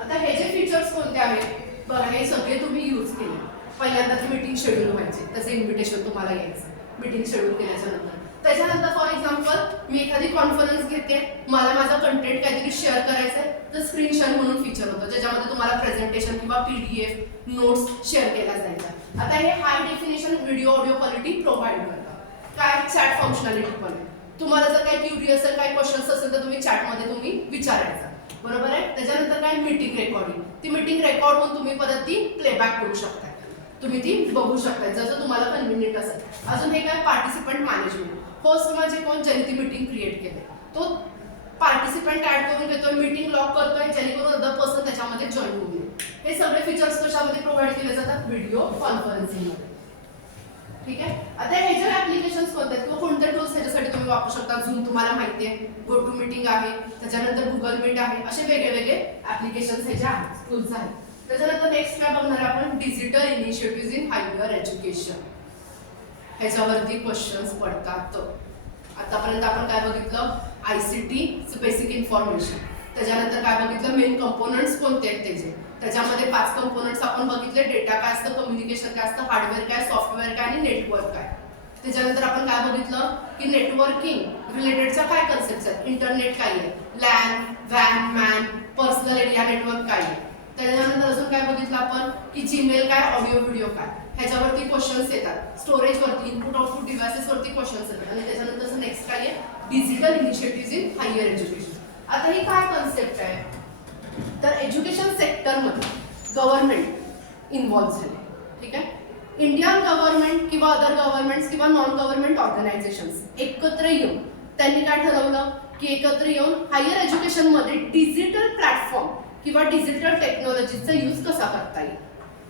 आता हे जे फीचर्स कोणते आहेत बघा, हे सगळे तुम्ही यूज केले. पहिल्यांदा ती मीटिंग शेड्यूल व्हायची, त्याचं इन्व्हिटेशन तुम्हाला यायचं मीटिंग शेड्यूल केल्याच्या नंतर. त्याच्यानंतर फॉर एक्झाम्पल मी एखादी कॉन्फरन्स घेते, मला माझा कंटेंट काहीतरी शेअर करायचं आहे तर स्क्रीन शेअर म्हणून फीचर होतं ज्याच्यामध्ये तुम्हाला प्रेझेंटेशन किंवा पीडीएफ नोट्स शेअर केला जायचा. आता हे high definition video audio quality provide करतात. काय चॅट फंक्शनॅलिटी पण आहे. तुम्हाला जर काही क्युरी असेल काही क्वेश्चन्स असेल तर तुम्ही चॅटमध्ये तुम्ही विचारायचं बरोबर आहे. त्याच्यानंतर काय मीटिंग रेकॉर्डिंग, ती मीटिंग रेकॉर्ड होऊन तुम्ही परत ती प्लेबॅक करू शकता, तुम्ही ती बघू शकता जसं तुम्हाला कन्व्हिनियंट असेल. अजून हे काय पार्टिसिपंट मॅनेजमेंट, होस्ट म्हणजे कोण ज्यांनी ती मीटिंग क्रिएट केली तो पार्टिसिपंट ऍड करून घेतोय, मीटिंग लॉक करतोय जेणेकरून अदर पर्सन त्याच्यामध्ये जॉईन होऊ नये. हे सगळे फीचर्स कशामध्ये प्रोव्हाइड केले जातात व्हिडिओ कॉन्फरन्सिंग मध्ये. ठीक आहे. आता हे जे ऍप्लिकेशन्स कोणते आहेत किंवा कोणते टूल्स त्याच्यासाठी तुम्ही वापरू शकता. झूम तुम्हाला माहिती आहे, गो टू मीटिंग आहे, त्याच्यानंतर गुगल मीट आहे, असे वेगळे ऍप्लिकेशन्स हे जे आहेत टूल्स आहेत. त्याच्यानंतर नेक्स्ट काय बघणार आपण digital initiative in higher education. ह्याच्यावरती क्वेश्चन्स पडतात. आतापर्यंत आपण काय बघितलं ICT बेसिक इन्फॉर्मेशन. त्याच्यानंतर काय बघितलं, मेन कंपोनंट्स कोणते आहेत त्याचे. त्याच्यामध्ये 5 कंपोनंट्स आपण बघितले, डेटा काय असतं, कम्युनिकेशन काय असतं, हार्डवेअर काय, सॉफ्टवेअर काय आणि नेटवर्क काय. त्याच्यानंतर आपण काय बघितलं की नेटवर्किंग रिलेटेडच्या काय कन्सेप्ट आहेत, इंटरनेट काय आहे, लॅन, वॅन, मॅन, पर्सनल एरिया नेटवर्क काय आहे. त्याच्यानंतर अजून काय बघितलं आपण की जीमेल काय, ऑडिओ व्हिडिओ काय, ह्याच्यावरती क्वेश्चन्स येतात. स्टोरेजवरती, इनपुट आउटपुट डिव्हाइसेसवरती क्वेश्चन्स येतात. आणि त्याच्यानंतर नेक्स्ट काय आहे, digital initiative in higher education. आता ही काय कन्सेप्ट आहे, तर एज्युकेशन सेक्टरमध्ये गव्हर्नमेंट इन्व्हॉल्व झाले. ठीक आहे, इंडियन गव्हर्नमेंट किंवा अदर गव्हर्नमेंट्स किंवा नॉन गव्हर्नमेंट ऑर्गनायझेशन्स एकत्र येऊन त्यांनी काय ठरवलं की एकत्र येऊन हायर एज्युकेशनमध्ये डिजिटल प्लॅटफॉर्म किंवा डिजिटल टेक्नॉलॉजीचा यूज कसा करता येईल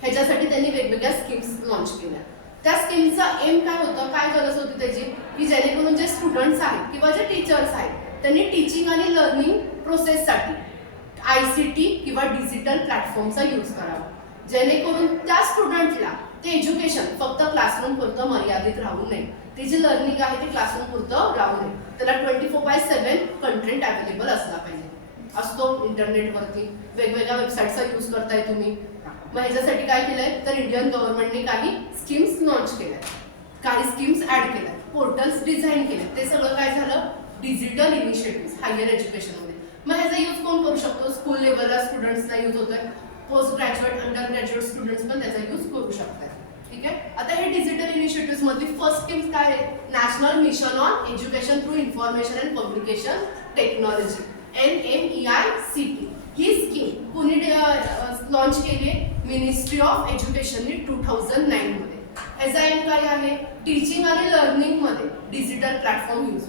ह्याच्यासाठी त्यांनी वेगवेगळ्या स्कीम्स लॉन्च केल्या. त्या स्कीमचा एम काय होतं, काय गरज होती त्याची, की जेणेकरून जे स्टुडंट्स आहेत किंवा जे टीचर्स आहेत त्यांनी टीचिंग आणि लर्निंग प्रोसेससाठी ICT किंवा डिजिटल प्लॅटफॉर्मचा यूज करावा, जेणेकरून त्या स्टुडंटला ते एज्युकेशन फक्त क्लासरूम पुरतं मर्यादित राहू नये. ते जे लर्निंग आहे ते क्लासरूम पुरतं राहू नये, त्याला 24/7 कंटेंट अवेलेबल असला पाहिजे. असतो इंटरनेटवरती वेगवेगळ्या वेबसाईटचा यूज करताय तुम्ही. मग ह्याच्यासाठी काय केलंय, तर इंडियन गव्हर्नमेंटने काही स्कीम्स लॉन्च केल्या, काही स्कीम्स ऍड केल्या, पोर्टल्स डिझाईन केले. ते सगळं काय झालं, डिजिटल इनिशिएटिव्ह हायर एज्युकेशनमध्ये. मग ह्याचा यूज कोण करू शकतो, स्कूल लेवलला स्टुडंट्सना यूज होतोय, post graduate, under graduate students पण त्याचा यूज करू शकतात. ठीक आहे, आता हे डिजिटल इनिशिएटिव्ह मधली फर्स्ट स्कीम काय आहे, national mission on education through information and publication technology, NMEICT. He scheme कुणी लॉन्च केली, मिनिस्ट्री ऑफ एज्युकेशनने 2009 मध्ये. ह्याचा एम काय आहे, टीचिंग आणि लर्निंग मध्ये डिजिटल प्लॅटफॉर्म यूज,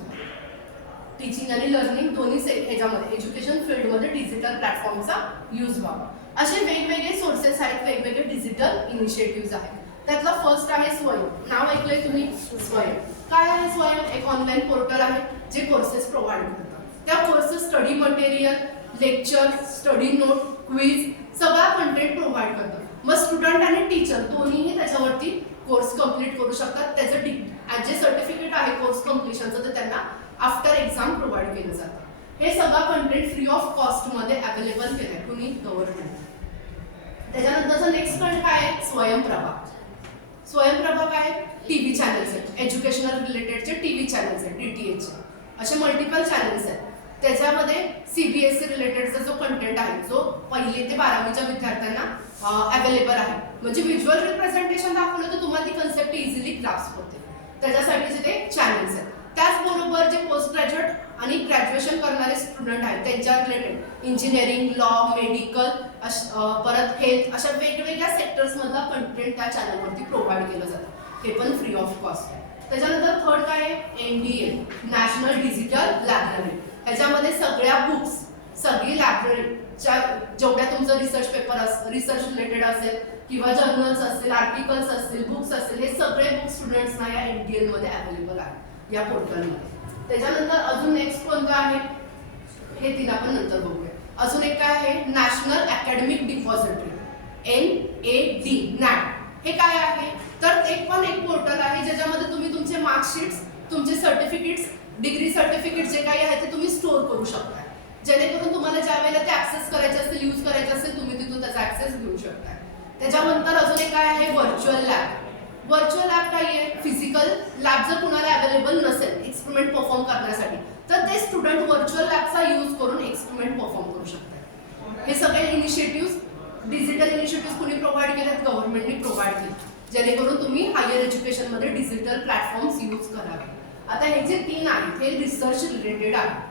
टीचिंग आणि लर्निंग दोन्ही ह्याच्यामध्ये एज्युकेशन फील्डमध्ये डिजिटल प्लॅटफॉर्मचा यूज व्हावा. असे वेगवेगळे सोर्सेस आहेत, वेगवेगळे डिजिटल इनिशिएटिव्ह आहेत. त्यातला फर्स्ट आहे स्वयं. नाव ऐकलंय तुम्ही, स्वयं. काय आहे स्वयं, एक ऑनलाईन पोर्टल आहे जे कोर्सेस प्रोव्हाइड करतात. त्या courses study material, lecture, study note, quiz सगळा कंटेंट प्रोव्हाइड करतात. मग स्टुडंट आणि टीचर दोन्हीही त्याच्यावरती कोर्स कम्प्लीट करू शकतात. त्याचं जे सर्टिफिकेट आहे कोर्स कम्प्लिशनचं ते त्यांना आफ्टर एक्झाम प्रोव्हाइड केलं जातं. हे सगळं कंटेंट फ्री ऑफ कॉस्टमध्ये अवेलेबल केलं आहे कुणी, गव्हर्नमेंट. त्याच्यानंतरचं नेक्स्ट पॉईंट काय आहे, स्वयंप्रभा. स्वयंप्रभा काय, TV चॅनल्स आहेत, एज्युकेशनल रिलेटेडचे TV चॅनल्स आहेत, DTH असे मल्टिपल चॅनल्स आहेत. त्याच्यामध्ये CBSE रिलेटेडचा जो कंटेंट आहे जो 1ली ते 12वीच्या विद्यार्थ्यांना अवेलेबल आहे. म्हणजे व्हिज्युअल रिप्रेझेंटेशन दाखवलं तर तुम्हाला ती कन्सेप्ट इझिली ग्रास्प होते, त्याच्यासाठीचे ते चॅनल्स आहेत. त्याचबरोबर जे पोस्ट ग्रॅज्युएट आणि ग्रॅज्युएशन करणारे स्टुडंट आहेत त्यांच्या रिलेटेड इंजिनिअरिंग, लॉ, मेडिकल, परत हेल्थ अशा वेगवेगळ्या सेक्टर्समधला कंटेंट त्या चॅनलवरती प्रोव्हाइड केलं जातं. हे पण फ्री ऑफ कॉस्ट आहे. त्याच्यानंतर थर्ड काय आहे, NDL नॅशनल डिजिटल लायब्ररी. ह्याच्यामध्ये सगळ्या बुक्स, सगळी लायब्ररीच्या जेवढ्या तुमचं रिसर्च पेपर रिसर्च रिलेटेड असेल किंवा जर्नल्स असतील, आर्टिकल्स असतील, बुक्स असतील, हे सगळे बुक्स स्टुडंट्सना या NDL मध्ये अवेलेबल आहे या पोर्टलमध्ये. त्याच्यानंतर अजून नेक्स्ट कोणतं आहे हे तीन आपण नंतर बघूया. अजून एक काय आहे, नॅशनल अकॅडमिक डिपॉझिटरी, NAD. हे काय आहे, तर एक पोर्टल आहे ज्याच्यामध्ये तुम्ही तुमचे मार्कशीट्स, तुमचे सर्टिफिकेट्स, डिग्री सर्टिफिकेट जे काही आहे ते तुम्ही स्टोअर करू शकता, जेणेकरून तुम्हाला ज्या वेळेला ते ऍक्सेस करायचे असतील, यूज करायचे असेल, तुम्ही तिथून त्याचा ऍक्सेस घेऊ शकता. त्याच्यानंतर अजून एक काय आहे, व्हर्च्युअल लॅब. व्हर्च्युअल लॅब काय आहे, फिजिकल लॅब जर कुणाला अवेलेबल नसेल एक्सपेरिमेंट परफॉर्म करण्यासाठी तर ते स्टुडंट व्हर्च्युअल लॅबचा यूज करून एक्सपेरिमेंट परफॉर्म करू शकतात. हे सगळे इनिशिएटिव्ह डिजिटल इनिशिएटिव्ह कुणी प्रोव्हाइड केलेत, गव्हर्नमेंटने प्रोव्हाइड केले, जेणेकरून तुम्ही हायर एज्युकेशनमध्ये डिजिटल प्लॅटफॉर्म्स यूज करावे. आता हे जे तीन आहेत हे रिसर्च रिलेटेड आहे.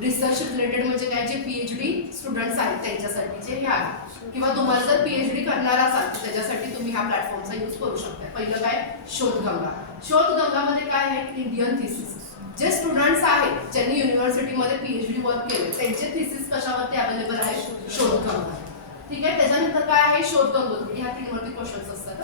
रिसर्च रिलेटेड म्हणजे काय, जे PhD स्टुडंट्स आहेत त्यांच्यासाठीचे हे आहे, किंवा तुम्हाला जर PhD करणार असाल तर त्याच्यासाठी तुम्ही ह्या प्लॅटफॉर्मचा यूज करू शकता. पहिलं काय, शोधगंगा. शोधगंगामध्ये काय आहे, इंडियन थिसिस. जे स्टुडंट्स आहेत ज्यांनी युनिव्हर्सिटीमध्ये PhD वर्क केले त्यांचे थिसिस कशावरती अवेलेबल आहे, शोधगंगा. ठीक आहे, त्याच्यानंतर काय आहे, शोध गंगोत्री. ह्या तीनवरती क्वेश्चन्स असतात.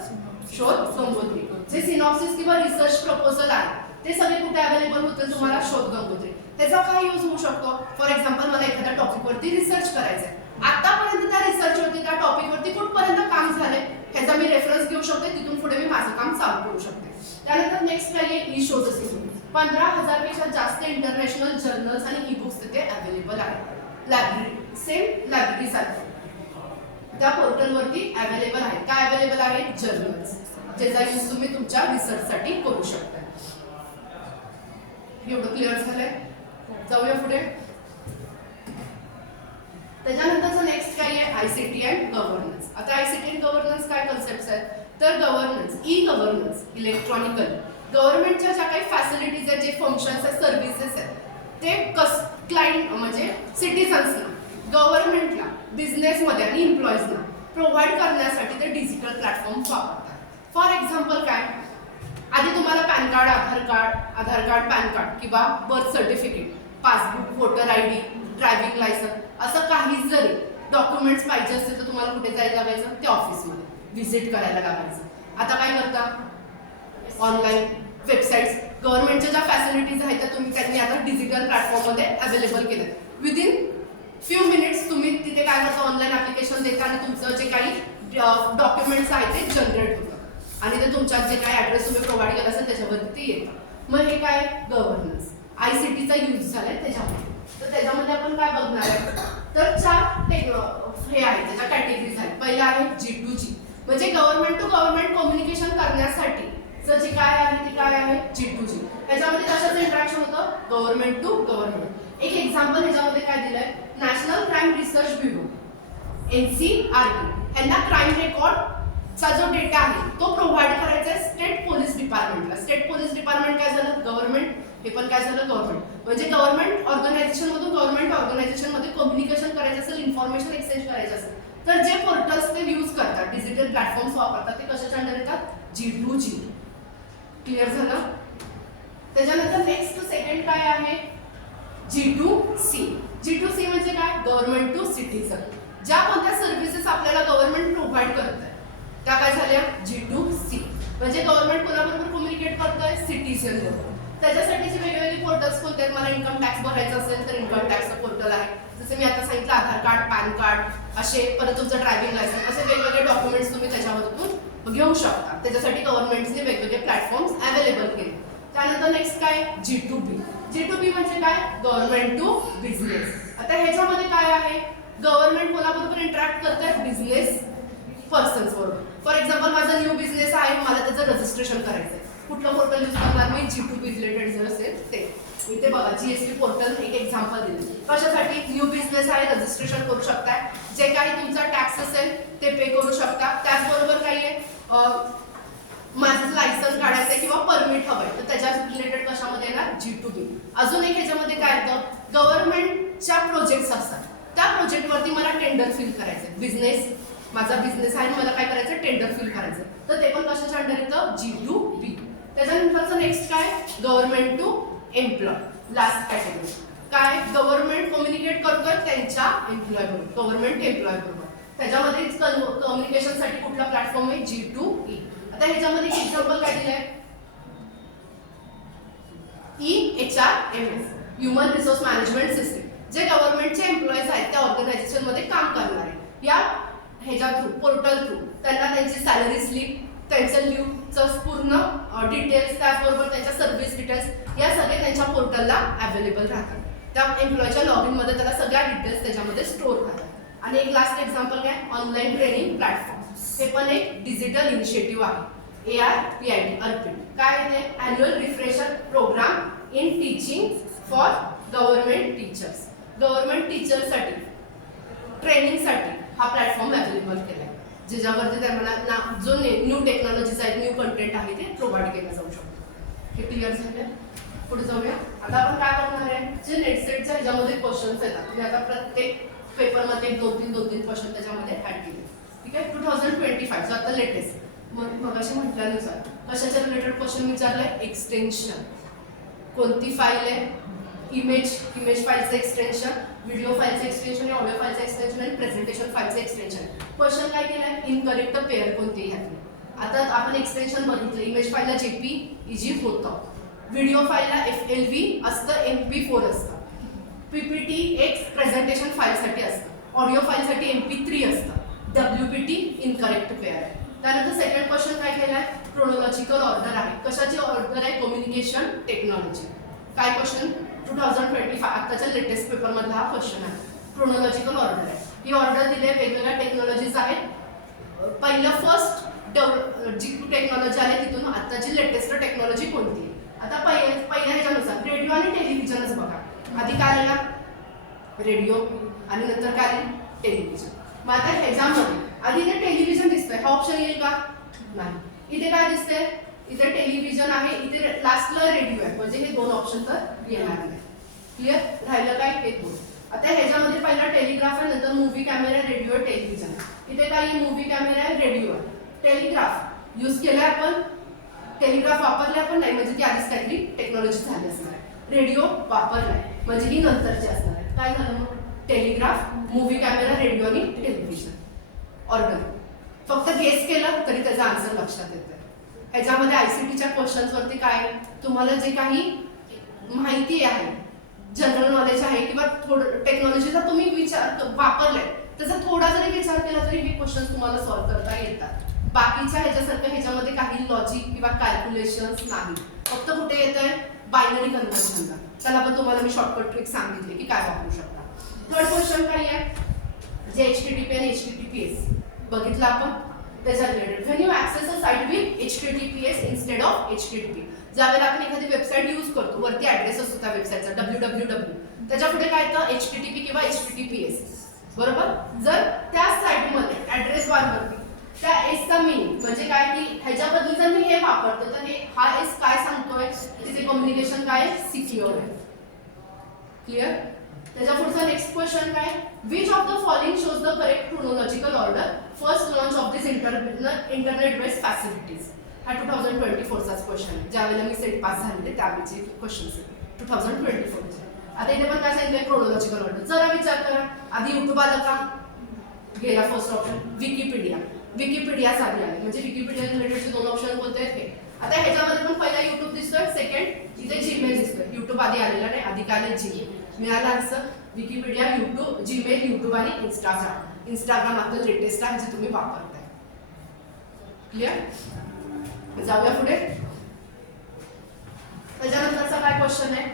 शोध गंगोत्री जे सिनॉप्सिस किंवा रिसर्च प्रपोजल आहे ते सगळे कुठे अवेलेबल होतील तुम्हाला, शोध गंगोत्री. त्याचा काय यूज होऊ शकतो, फॉर एक्झाम्पल मला एखाद्या टॉपिकवरती रिसर्च करायचा आहे, आतापर्यंत त्या रिसर्चवरती त्या टॉपिकवरती कुठपर्यंत काम झालंय ह्याचा मी रेफरन्स घेऊ शकते, तिथून पुढे मी माझं काम चालू करू शकते. त्यानंतर नेक्स्ट काय आहे, ई शोध सेतू. 15,000 पेक्षा जास्त इंटरनॅशनल जर्नल्स आणि ई बुक्स तिथे अवेलेबल आहेत. लायब्ररी सेम लायब्ररी सारखं त्या पोर्टलवरती अवेलेबल आहेत. काय अवेलेबल आहेत? जर्नल्स, ज्याचा यूज तुम्ही तुमच्या रिसर्चसाठी करू शकता. एवढं क्लिअर झालंय? जाऊया पुढे. त्याच्यानंतरचं नेक्स्ट काय आहे? ICT and governance. आता ICT अँड गव्हर्नन्स काय कन्सेप्ट आहेत? तर गव्हर्नन्स, ई गव्हर्नन्स, इलेक्ट्रॉनिकल गव्हर्नमेंटच्या ज्या काही फॅसिलिटीज आहेत, जे फंक्शन्स आहेत, सर्व्हिसेस आहेत, ते क्लायंट म्हणजे सिटीजन्सना, गव्हर्नमेंटला, बिझनेसमध्ये आणि एम्प्लॉईजना प्रोव्हाइड करण्यासाठी ते डिजिटल प्लॅटफॉर्म वापरतात. फॉर एक्झाम्पल काय? आधी तुम्हाला पॅन कार्ड, आधार कार्ड, पॅन कार्ड किंवा birth certificate, passbook, voter ID, driving licence असं काही जरी डॉक्युमेंट्स पाहिजे असेल तर तुम्हाला कुठे जायला लागायचं? ते ऑफिसमध्ये व्हिजिट करायला लागायचं. आता काय करता? ऑनलाईन वेबसाईट्स, गव्हर्नमेंटच्या ज्या फॅसिलिटीज आहेत त्या त्यांनी आता डिजिटल प्लॅटफॉर्ममध्ये अवेलेबल केल्या. विदिन फ्यू मिनिट्स तुम्ही तिथे काय करता? ऑनलाईन ऍप्लिकेशन देता आणि तुमचं जे काही डॉक्युमेंट्स आहेत ते जनरेट होतं आणि ते तुमच्या जे काही ऍड्रेस तुम्ही प्रोव्हाइड केला असेल त्याच्यावरती ते येतं. मग हे काय? गव्हर्नन्स. ICTचा यूज झालाय त्याच्यामध्ये. तर त्याच्यामध्ये आपण काय बघणार आहे? तर 4 हे आहेत, त्याच्या कॅटेगरीज आहेत. पहिला आहे G2G, म्हणजे गव्हर्नमेंट टू गव्हर्नमेंट कम्युनिकेशन करण्यासाठी जी काय आहे ती काय आहे? G2G. त्याच्यामध्ये कशाचं इंटरॅक्शन होतं? Government to government. एक एक्झाम्पल ह्याच्यामध्ये काय दिलंय? National crime research bureau NCRB यांना क्राईम रेकॉर्डचा जो डेटा आहे तो प्रोव्हाइड करायचा आहे स्टेट पोलीस डिपार्टमेंटला. स्टेट पोलीस डिपार्टमेंट काय झालं? गव्हर्नमेंट. हे पण काय झालं? गव्हर्नमेंट. म्हणजे गव्हर्नमेंट ऑर्गनायझेशन मधून गव्हर्नमेंट ऑर्गनायझेशन मध्ये कम्युनिकेशन करायचं असेल, इन्फॉर्मेशन एक्सचेंज करायचं असेल तर जे पोर्टल्स ते यूज करतात, डिजिटल प्लॅटफॉर्म्स वापरतात, ते कशाच्या अंडर येतात? G2G. क्लिअर झालं? त्याच्यानंतर नेक्स्ट सेकंड काय आहे? G2C. G2C म्हणजे काय? Government to citizen. ज्या कोणत्या सर्व्हिसेस आपल्याला गव्हर्नमेंट प्रोव्हाइड करत आहे त्या काय झाल्या? G2C. म्हणजे गव्हर्नमेंट कोणाबरोबर कम्युनिकेट करतोय? सिटीजन बरोबर. त्याच्यासाठीचे वेगवेगळे पोर्टल्स कोणते आहेत? मला इन्कम टॅक्स भरायचा असेल तर इन्कम टॅक्सचं पोर्टल आहे. जसं मी आता सांगितलं आधार कार्ड, पॅन कार्ड असे, परत तुमचं ड्रायव्हिंग लायसन्स, असे वेगवेगळे डॉक्युमेंट्स तुम्ही त्याच्यामधून घेऊ शकता. त्याच्यासाठी गव्हर्नमेंटने वेगवेगळे प्लॅटफॉर्म्स अवेलेबल केले. त्यानंतर नेक्स्ट काय? G2B. G2B म्हणजे काय? Government to business. आता ह्याच्यामध्ये काय आहे? गव्हर्नमेंट कोणाबरोबर इंटरॅक्ट करतात? बिझनेस पर्सन्स बरोबर. फॉर एक्झाम्पल माझा न्यू बिझनेस आहे, मला त्याचं रजिस्ट्रेशन करायचं आहे. कुठलं पोर्टल यूज करणार मी? G2B रिलेटेड जर असेल ते. इथे बघा GST पोर्टल एक एक्झाम्पल दिलं. कशासाठी? न्यू बिझनेस आहे, रजिस्ट्रेशन करू शकताय, जे काही तुमचा टॅक्स असेल ते पे करू शकता. त्याचबरोबर काही आहे माझं लायसन्स काढायचं आहे किंवा परमिट हवंय तर त्याच्या रिलेटेड कशामध्ये येणार? G2B. अजून एक ह्याच्यामध्ये काय येतं? गव्हर्नमेंटच्या प्रोजेक्ट्स असतात, त्या प्रोजेक्टवरती मला टेंडर फिल करायचं. बिझनेस, माझा बिझनेस आहे, मला काय करायचं? टेंडर फिल करायचं. तर ते पण कशाच्या अंडर येतं? G2B. त्याच्यानंतरचं नेक्स्ट काय? Government to employ. Last category काय? गव्हर्नमेंट कम्युनिकेट करतोय त्यांच्या एम्प्लॉय बरोबर, गव्हर्नमेंट एम्प्लॉय बरोबर. त्याच्यामध्ये कम्युनिकेशनसाठी कुठला प्लॅटफॉर्म आहे? G2E. आता ह्याच्यामध्ये एक्झाम्पल काय दिलंय? EHRMS, human resource management system. जे गव्हर्नमेंटचे एम्प्लॉईज आहेत त्या ऑर्गनायझेशन मध्ये काम करणारे, या ह्याच्या थ्रू, पोर्टल थ्रू त्यांना त्यांची सॅलरी स्लिप, त्यांचं लीवचं पूर्ण डिटेल्स, त्याचबरोबर त्यांच्या सर्व्हिस डिटेल्स या सगळे त्यांच्या पोर्टलला अवेलेबल राहतात. त्या एम्प्लॉयच्या लॉग इन मध्ये त्याला सगळ्या डिटेल्स त्याच्यामध्ये स्टोअर राहतात. आणि एक लास्ट एक्झाम्पल काय? Online training platform. हे पण एक डिजिटल इनिशिएटिव्ह आहे. ARPID ARPID. काय आहे ते? Annual refresher programme in teaching for government teachers. Government टीचरसाठी ट्रेनिंगसाठी हा प्लॅटफॉर्म अवेलेबल केला आहे, ज्याच्यावरती त्यांना जो न्यू टेक्नॉलॉजीज आहेत, न्यू कंटेंट आहे ते प्रोव्हाइड केलं जाऊ शकतो. हे क्लिअर झालं? पुढे जाऊया. आता आपण काय करणार आहे? जे नेटसेटच्या ह्याच्यामध्ये क्वेश्चन्स येतात, मी आता प्रत्येक पेपरमध्ये 2-3 क्वेश्चन त्याच्यामध्ये ऍड केले. ठीक आहे? 2025 जो आता लेटेस्ट मगाशी म्हटल्यानुसार कशाच्या रिलेटेड क्वेश्चन विचारलाय? एक्सटेन्शन. कोणती फाईल आहे? इमेज फाईलचं एक्सटेन्शन, व्हिडिओ फाईलचं एक्सटेन्शन, ऑडिओ फाईलचं एक्सटेन्शन आणि प्रेझेंटेशन फाईलचं एक्सटेन्शन. क्वेश्चन काय केलंय? इनकरेक्ट पेअर कोणती ह्यातली. आता आपण एक्सटेन्शन बघितलं. इमेज फाईलला JPEG होतं, व्हिडिओ फाईलला FLV असतं, MP4 असतं, PPTX प्रेझेंटेशन फाईलसाठी असतं, ऑडिओ फाईलसाठी MP3 असतं, WPT इनकरेक्ट पेअर आहे. त्यानंतर सेकंड क्वेश्चन काय केलाय, क्रोनॉलॉजिकल ऑर्डर आहे. कशाची ऑर्डर आहे, कम्युनिकेशन टेक्नॉलॉजी. काय क्वेश्चन 2025 आताच्या लेटेस्ट पेपर मधला हा क्वेश्चन आहे. क्रोनॉलॉजिकल ऑर्डर आहे. ही ऑर्डर दिली आहे, वेगवेगळ्या टेक्नॉलॉजीज आहेत. पहिलं फर्स्ट जी टेक्नॉलॉजी आली तिथून आताची लेटेस्ट टेक्नॉलॉजी कोणती आहे. आता पहिल्या ह्याच्यानुसार रेडिओ आणि टेलिव्हिजनच बघा. आधी काय आलेला रेडिओ आणि नंतर काय टेलिव्हिजन. मग आता ह्याच्यामध्ये आधी इथे टेलिव्हिजन दिसतंय, हा ऑप्शन येईल का, नाही. इथे काय दिसतंय, इथे टेलिव्हिजन आहे, इथे लास्टला रेडिओ आहे, म्हणजे हे दोन ऑप्शन तर येणार नाही. क्लिअर राहिलं काय, हे दोन. आता ह्याच्यामध्ये पहिला टेलिग्राफ आहे, नंतर मूव्ही कॅमेरा, रेडिओ, टेलिव्हिजन. इथे काही मूव्ही कॅमेरा आहे, रेडिओ आहे. टेलिग्राफ यूज केलाय आपण, टेलिग्राफ वापरले आपण नाही, म्हणजे ती आधीच काहीतरी टेक्नॉलॉजी झाली असणार आहे. रेडिओ वापरलाय म्हणजे ही नंतरची असणार आहे. काय झालं मग, टेलिग्राफ, मूव्ही कॅमेरा, रेडिओ आणि टेलिव्हिजन ऑर्डर. फक्त गेस केलं तरी त्याचा आन्सर लक्षात येतं. ह्याच्यामध्ये आयसीटीच्या क्वेश्चन्स वरती काय तुम्हाला जे काही माहिती आहे, जनरल नॉलेज आहे किंवा थोडं टेक्नॉलॉजीचा तुम्ही विचार वापरलाय त्याचा थोडा जरी विचार केला तरी हे क्वेश्चन तुम्हाला सॉल्व्ह करता येतात. बाकीच्या ह्याच्यासारखं ह्याच्यामध्ये काही लॉजिक किंवा कॅल्क्युलेशन्स नाही. फक्त कुठे येत आहे, बायनरी कन्व्हर्जनला. त्याला पण तुम्हाला मी शॉर्टकट ट्रिक सांगितली की काय वापरू शकता. थर्ड क्वेश्चन काय आहे, जे HTTP आणि HTTPS बघितलं आपण त्याच्या रिलेटेड. When you access a site with HTTPS instead of HTTP. ज्यावेळेला आपण एखादी वेबसाईट यूज करतो, वरती ऍड्रेस असतो त्या वेबसाईटचा www, त्याच्या पुढे काय येतं HTTP किंवा HTTPS, बरोबर. जर त्या साइटमध्ये ऍड्रेस बारवरती त्या एसचा मीनिंग म्हणजे काय की ह्याच्याबद्दल जर मी हे वापरतो तर हे हा एस काय सांगतोय, तिथे कम्युनिकेशन काय सिक्युअर आहे. क्लिअर. त्याच्या पुढचा नेक्स्ट क्वेश्चन काय, which of the following shows the correct chronological order first launch of this internet based facilities. हा 2024 चाच क्वेश्चन आहे. ज्यावेळेला मी सेट पास झालेले त्यावेळेचे क्वेश्चन्स आहेत 2024चे. आता इथे पण काय सांगितलंय, क्रोनॉलॉजिकल ऑर्डर. जरा विचार करा, आधी युट्यूब आलं का, गेला फर्स्ट ऑप्शन. विकिपीडियाच आधी आले, म्हणजे विकिपीडिया रिलेटेडचे दोन ऑप्शन कोणते आहेत हे. आता ह्याच्यामध्ये पण पहिला युट्यूब दिसतोय, सेकंड इथे जीमेल दिसतोय. युट्यूब आधी आलेला नाही, आधी काय आलं जीमेल. मिळाला answer Wikipedia, YouTube, Gmail, YouTube आणि इंस्टाग्राम. इंस्टाग्राम आता लेटेस्ट आहे जे तुम्ही वापरताय. क्लिअर. जाऊया पुढे. त्याच्यानंतरचा काय क्वेश्चन आहे,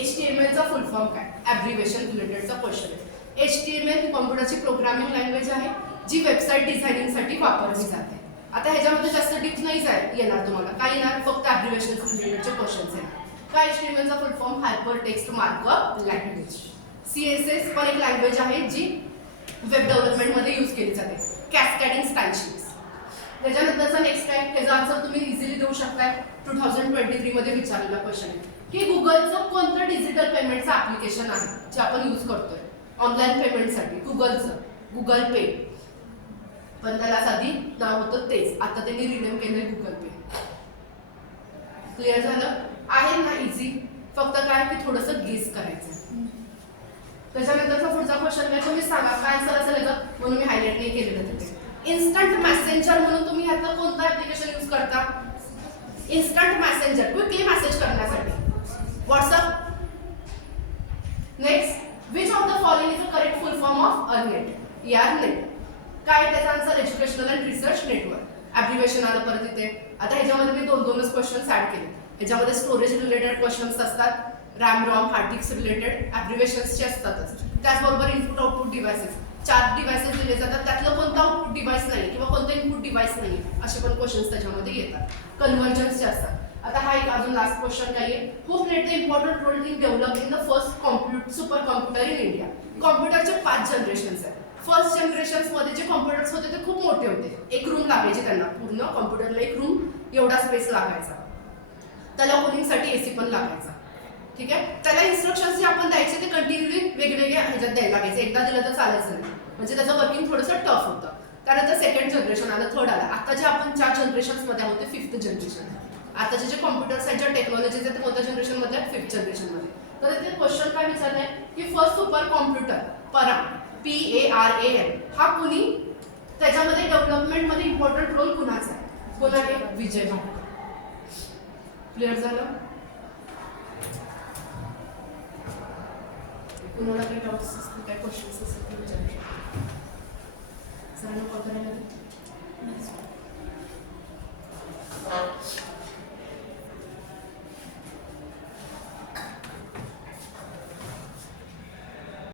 HTML चा फुल फॉर्म काय, ॲब्रिव्हिएशन रिलेटेडचा क्वेश्चन आहे. HTML ही कॉम्प्युटरची प्रोग्रामिंग लँग्वेज आहे जी वेबसाईट डिझायनिंगसाठी वापरली जाते. आता ह्याच्यामध्ये जास्त डिप नाही येणार तुम्हाला, काय येणार फक्त ॲब्रिव्हिएशन रिलेटेडचे क्वेश्चन्स आहेत. काय HTML चा फुल form, hyper text markup language. CSS पण एक लँग्वेज आहे जी वेब डेव्हलपमेंट मध्ये यूज केली जाते. कॅस्कॅडिंग स्टाईल शीट्स. त्याच्यानंतरचा नेक्स्ट आहे, त्याचा आन्सर तुम्ही इझिली देऊ शकताय. 2023 मध्ये विचारलेला क्वेश्चन आहे की गुगलचं कोणतं डिजिटल पेमेंटचं ऍप्लिकेशन आहे जे आपण यूज करतोय ऑनलाईन पेमेंटसाठी. गुगल पे, पण त्याला आधी नाव होतं तेच, आता त्यांनी रिनेम केलंय गुगल पे. क्लिअर झालं आहे ना, इझी. फक्त काय की थोडंसं गेस करायचं. त्याच्यानंतरचा पुढचा क्वेश्चन काय, तुम्ही सांगा काय आन्सर असेल याचं, म्हणून मी हायलाइट नाही केलेलं तिथे. इन्स्टंट मेसेंजर म्हणून तुम्ही ह्यातलं कोणतं ऍप्लिकेशन यूज करता, इन्स्टंट मेसेंजर, क्विकली मेसेज करण्यासाठी WhatsApp. Next, which of the following is the correct full form of ERNET, ERNet. काय त्याचा answer, educational and research network. Abbreviation आलं परत इथे. आता ह्याच्यामध्ये मी दोनच क्वेश्चन्स ऍड केले. ह्याच्यामध्ये स्टोरेज रिलेटेड क्वेश्चन्स असतात, RAM ROM hard disk related ॲब्रिव्हिएशन्सचे असतातच. त्याचबरोबर इनपुट आउटपुट डिव्हायसेस, 4 डिव्हायसेस दिले जातात, त्यातलं कोणतं आउटपुट डिव्हाइस नाही किंवा कोणतं इनपुट डिव्हाइस नाही, असे पण क्वेश्चन्स त्याच्यामध्ये येतात. कन्व्हर्जन्सचे असतात. आता हा एक अजून लास्ट क्वेश्चन काय आहे, who played the important role in develop in the first super computer in India. कॉम्प्युटरचे 5 जनरेशन्स आहेत. फर्स्ट जनरेशन्स मध्ये जे कॉम्प्युटर्स होते ते खूप मोठे होते, एक रूम लागायची त्यांना, पूर्ण कॉम्प्युटरला एक रूम एवढा स्पेस लागायचा. त्याला कूलिंगसाठी AC पण लागायचा. ठीक आहे. त्याला इन्स्ट्रक्शन्स जे आपण द्यायचे ते कंटिन्युअली वेगवेगळ्या ह्याच्यात द्यायला लागायचे, एकदा दिलं तर चालायचं नाही, म्हणजे त्याचं वर्किंग थोडंसं टफ होतं. त्यानंतर सेकंड जनरेशन आलं, थर्ड आलं. आता जे आपण 4 जनरेशन्समध्ये आहोत ते 5th जनरेशन. आताचे जे कॉम्प्युटर्स आहेत, ज्या टेक्नॉलॉजीज आहेत ते कोणत्या जनरेशनमध्ये आहेत, 5th जनरेशनमध्ये. तर इथे क्वेश्चन काय विचारलंय की फर्स्ट सुपर कॉम्प्युटर पराम, PARAM, हा कुणी त्याच्यामध्ये डेव्हलपमेंटमध्ये इम्पॉर्टंट रोल कुणाचा आहे, कोण आहे, विजय भाटकर. क्लिअर झालं. कुणाला काही डाऊट्स असतील, काय क्वेश्चन्स असतील विचारू शकतो.